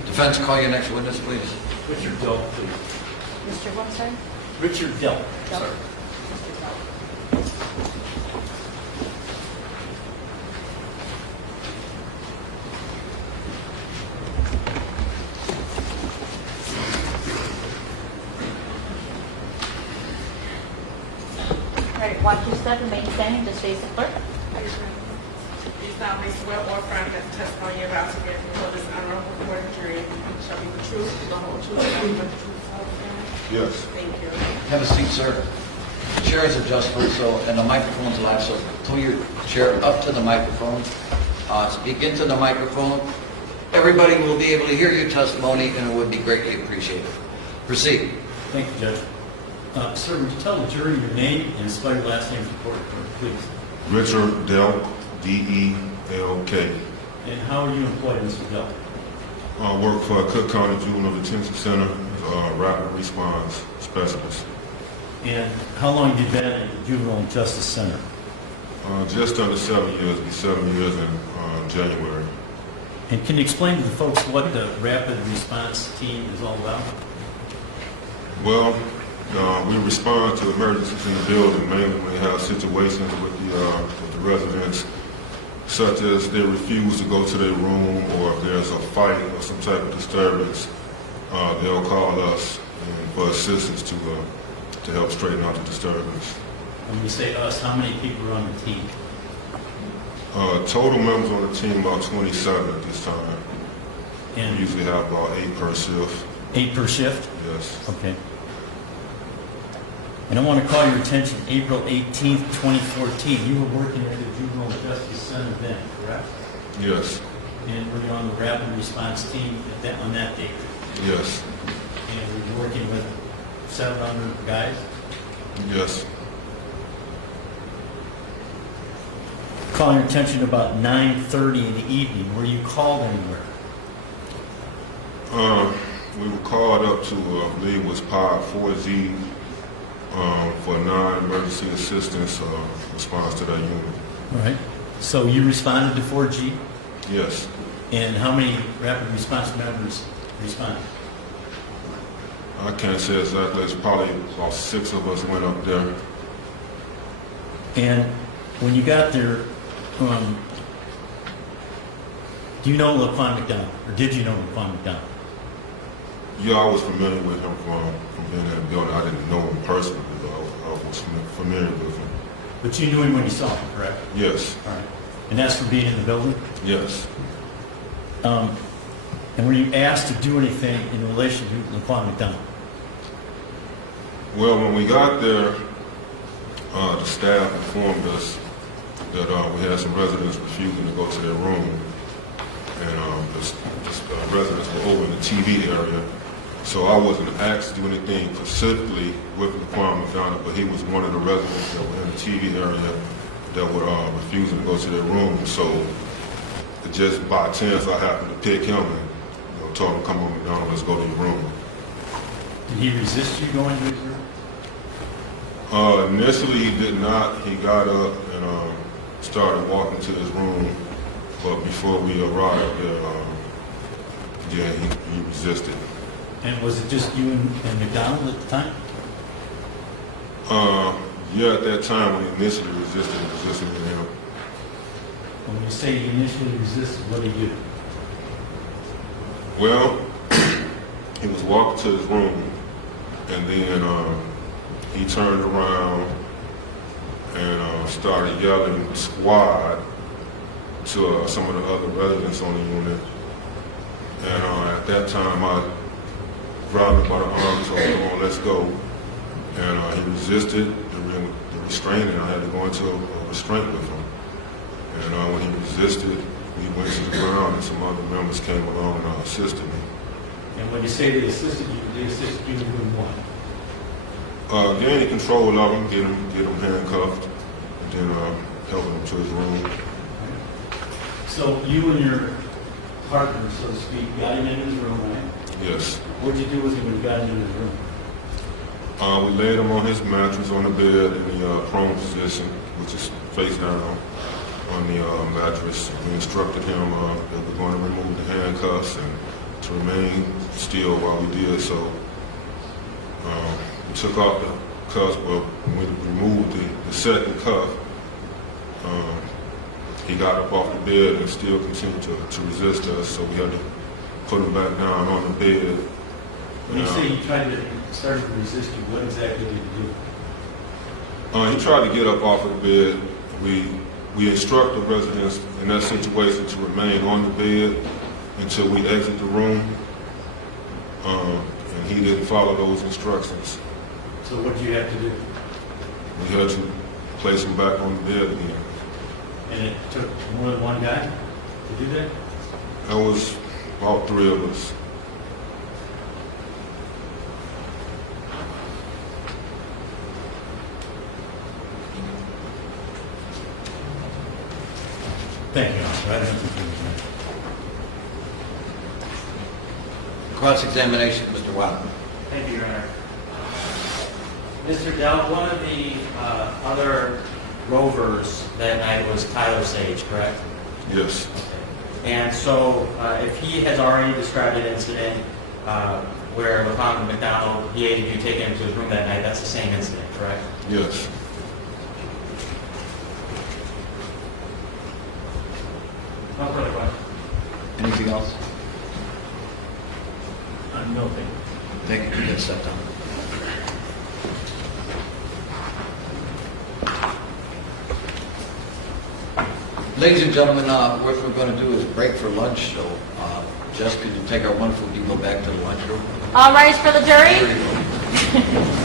Defense, call your next witness, please. Richard Delp, please. Mr. what, sir? Richard Delp. Delp. Right, watch your step, remain standing, just face the clerk. You solemnly swear or affirm that the testimony you're about to give before this honorable court and jury shall be the truth, the whole truth, and nothing but the truth, so help you God? Yes. Thank you. Have a seat, sir. The chair is adjustable, so, and the microphone's live, so pull your chair up to the microphone. Speak into the microphone. Everybody will be able to hear your testimony, and it would be greatly appreciated. Proceed. Thank you, Judge. Sir, would you tell the jury your name and spell your last name for the court, please? Richard Delk, D-E-L-K. And how are you employed, Mr. Delk? I work for Cook County Juvenile Detention Center as a rapid response specialist. And how long have you been at the Juvenile Justice Center? Just under 7 years, be 7 years in January. And can you explain to the folks what the rapid response team is all about? Well, we respond to emergencies in the building, mainly when we have situations with the residents, such as they refuse to go to their room, or if there's a fight or some type of disturbance, they'll call us for assistance to help straighten out the disturbance. When you say us, how many people are on the team? Total members on the team about 27 at this time. And we usually have about 8 per shift. 8 per shift? Yes. Okay. And I want to call your attention, April 18th, 2014, you were working at the Juvenile Justice Center then, correct? Yes. And were you on the rapid response team on that date? Yes. And were you working with 700 guys? Yes. Calling your attention about 9:30 in the evening, were you called anywhere? We were called up to, I believe it was Pod 4Z, for non-emergency assistance response to that unit. All right. So you responded to 4G? Yes. And how many rapid response members responded? I can't say exactly. It's probably about 6 of us went up there. And when you got there, do you know LaQuan McDonald, or did you know LaQuan McDonald? Yeah, I was familiar with him from being in the building. I didn't know him personally, but I was familiar with him. But you knew him when you saw him, correct? Yes. All right. And that's for being in the building? Yes. And were you asked to do anything in relation to LaQuan McDonald? Well, when we got there, the staff informed us that we had some residents refusing to go to their room, and the residents were over in the TV area. So I wasn't asked to do anything specifically with LaQuan McDonald, but he was one of the residents that were in the TV area that were refusing to go to their room. So just by chance, I happened to pick him and told him, "Come on, McDonald, let's go to your room." Did he resist you going to his room? Initially, he did not. He got up and started walking to his room, but before we arrived there, he resisted. And was it just you and McDonald at the time? Yeah, at that time when he initially resisted with him. When you say he initially resisted, what did he do? Well, he was walking to his room, and then he turned around and started yelling "squad" to some of the other residents on the unit. And at that time, I grabbed him by the arm and told him, "Come on, let's go." And he resisted the restraining. I had to go into a restraint with him. And when he resisted, we went to the ground, and some other members came along and assisted me. And when you say they assisted you in doing what? Gaining control of him, get him handcuffed, and then helping him to his room. So you and your partner, so to speak, got him into his room, right? Yes. What did you do with him when you got him into his room? We laid him on his mattress on the bed in the prone position, which is face down on the mattress. We instructed him that we're going to remove the handcuffs and to remain still while we did so. We took off the cuffs, but when we removed the second cuff, he got up off the bed and still continued to resist us, so we had to put him back down on the bed. When you say he started to resist you, what exactly did he do? He tried to get up off of the bed. We instruct the residents in that situation to remain on the bed until we exit the room, and he didn't follow those instructions. So what did you have to do? We had to place him back on the bed again. And it took more than one guy to do that? That was about 3 of us. Thank you, Officer. I don't think Cross-examination, Mr. Wilder. Thank you, Your Honor. Mr. Dell, one of the other rovers that night was Tyler Sage, correct? Yes. Okay. And so if he has already described an incident where LaQuan McDonald, he aided you taking him to his room that night, that's the same incident, correct? Yes. No further questions. Anything else? No, thank you. Thank you. You can sit down. Ladies and gentlemen, what we're going to do is break for lunch, so Jess, could you take our wonderful people back to the lunchroom? All rise for the jury. There you go.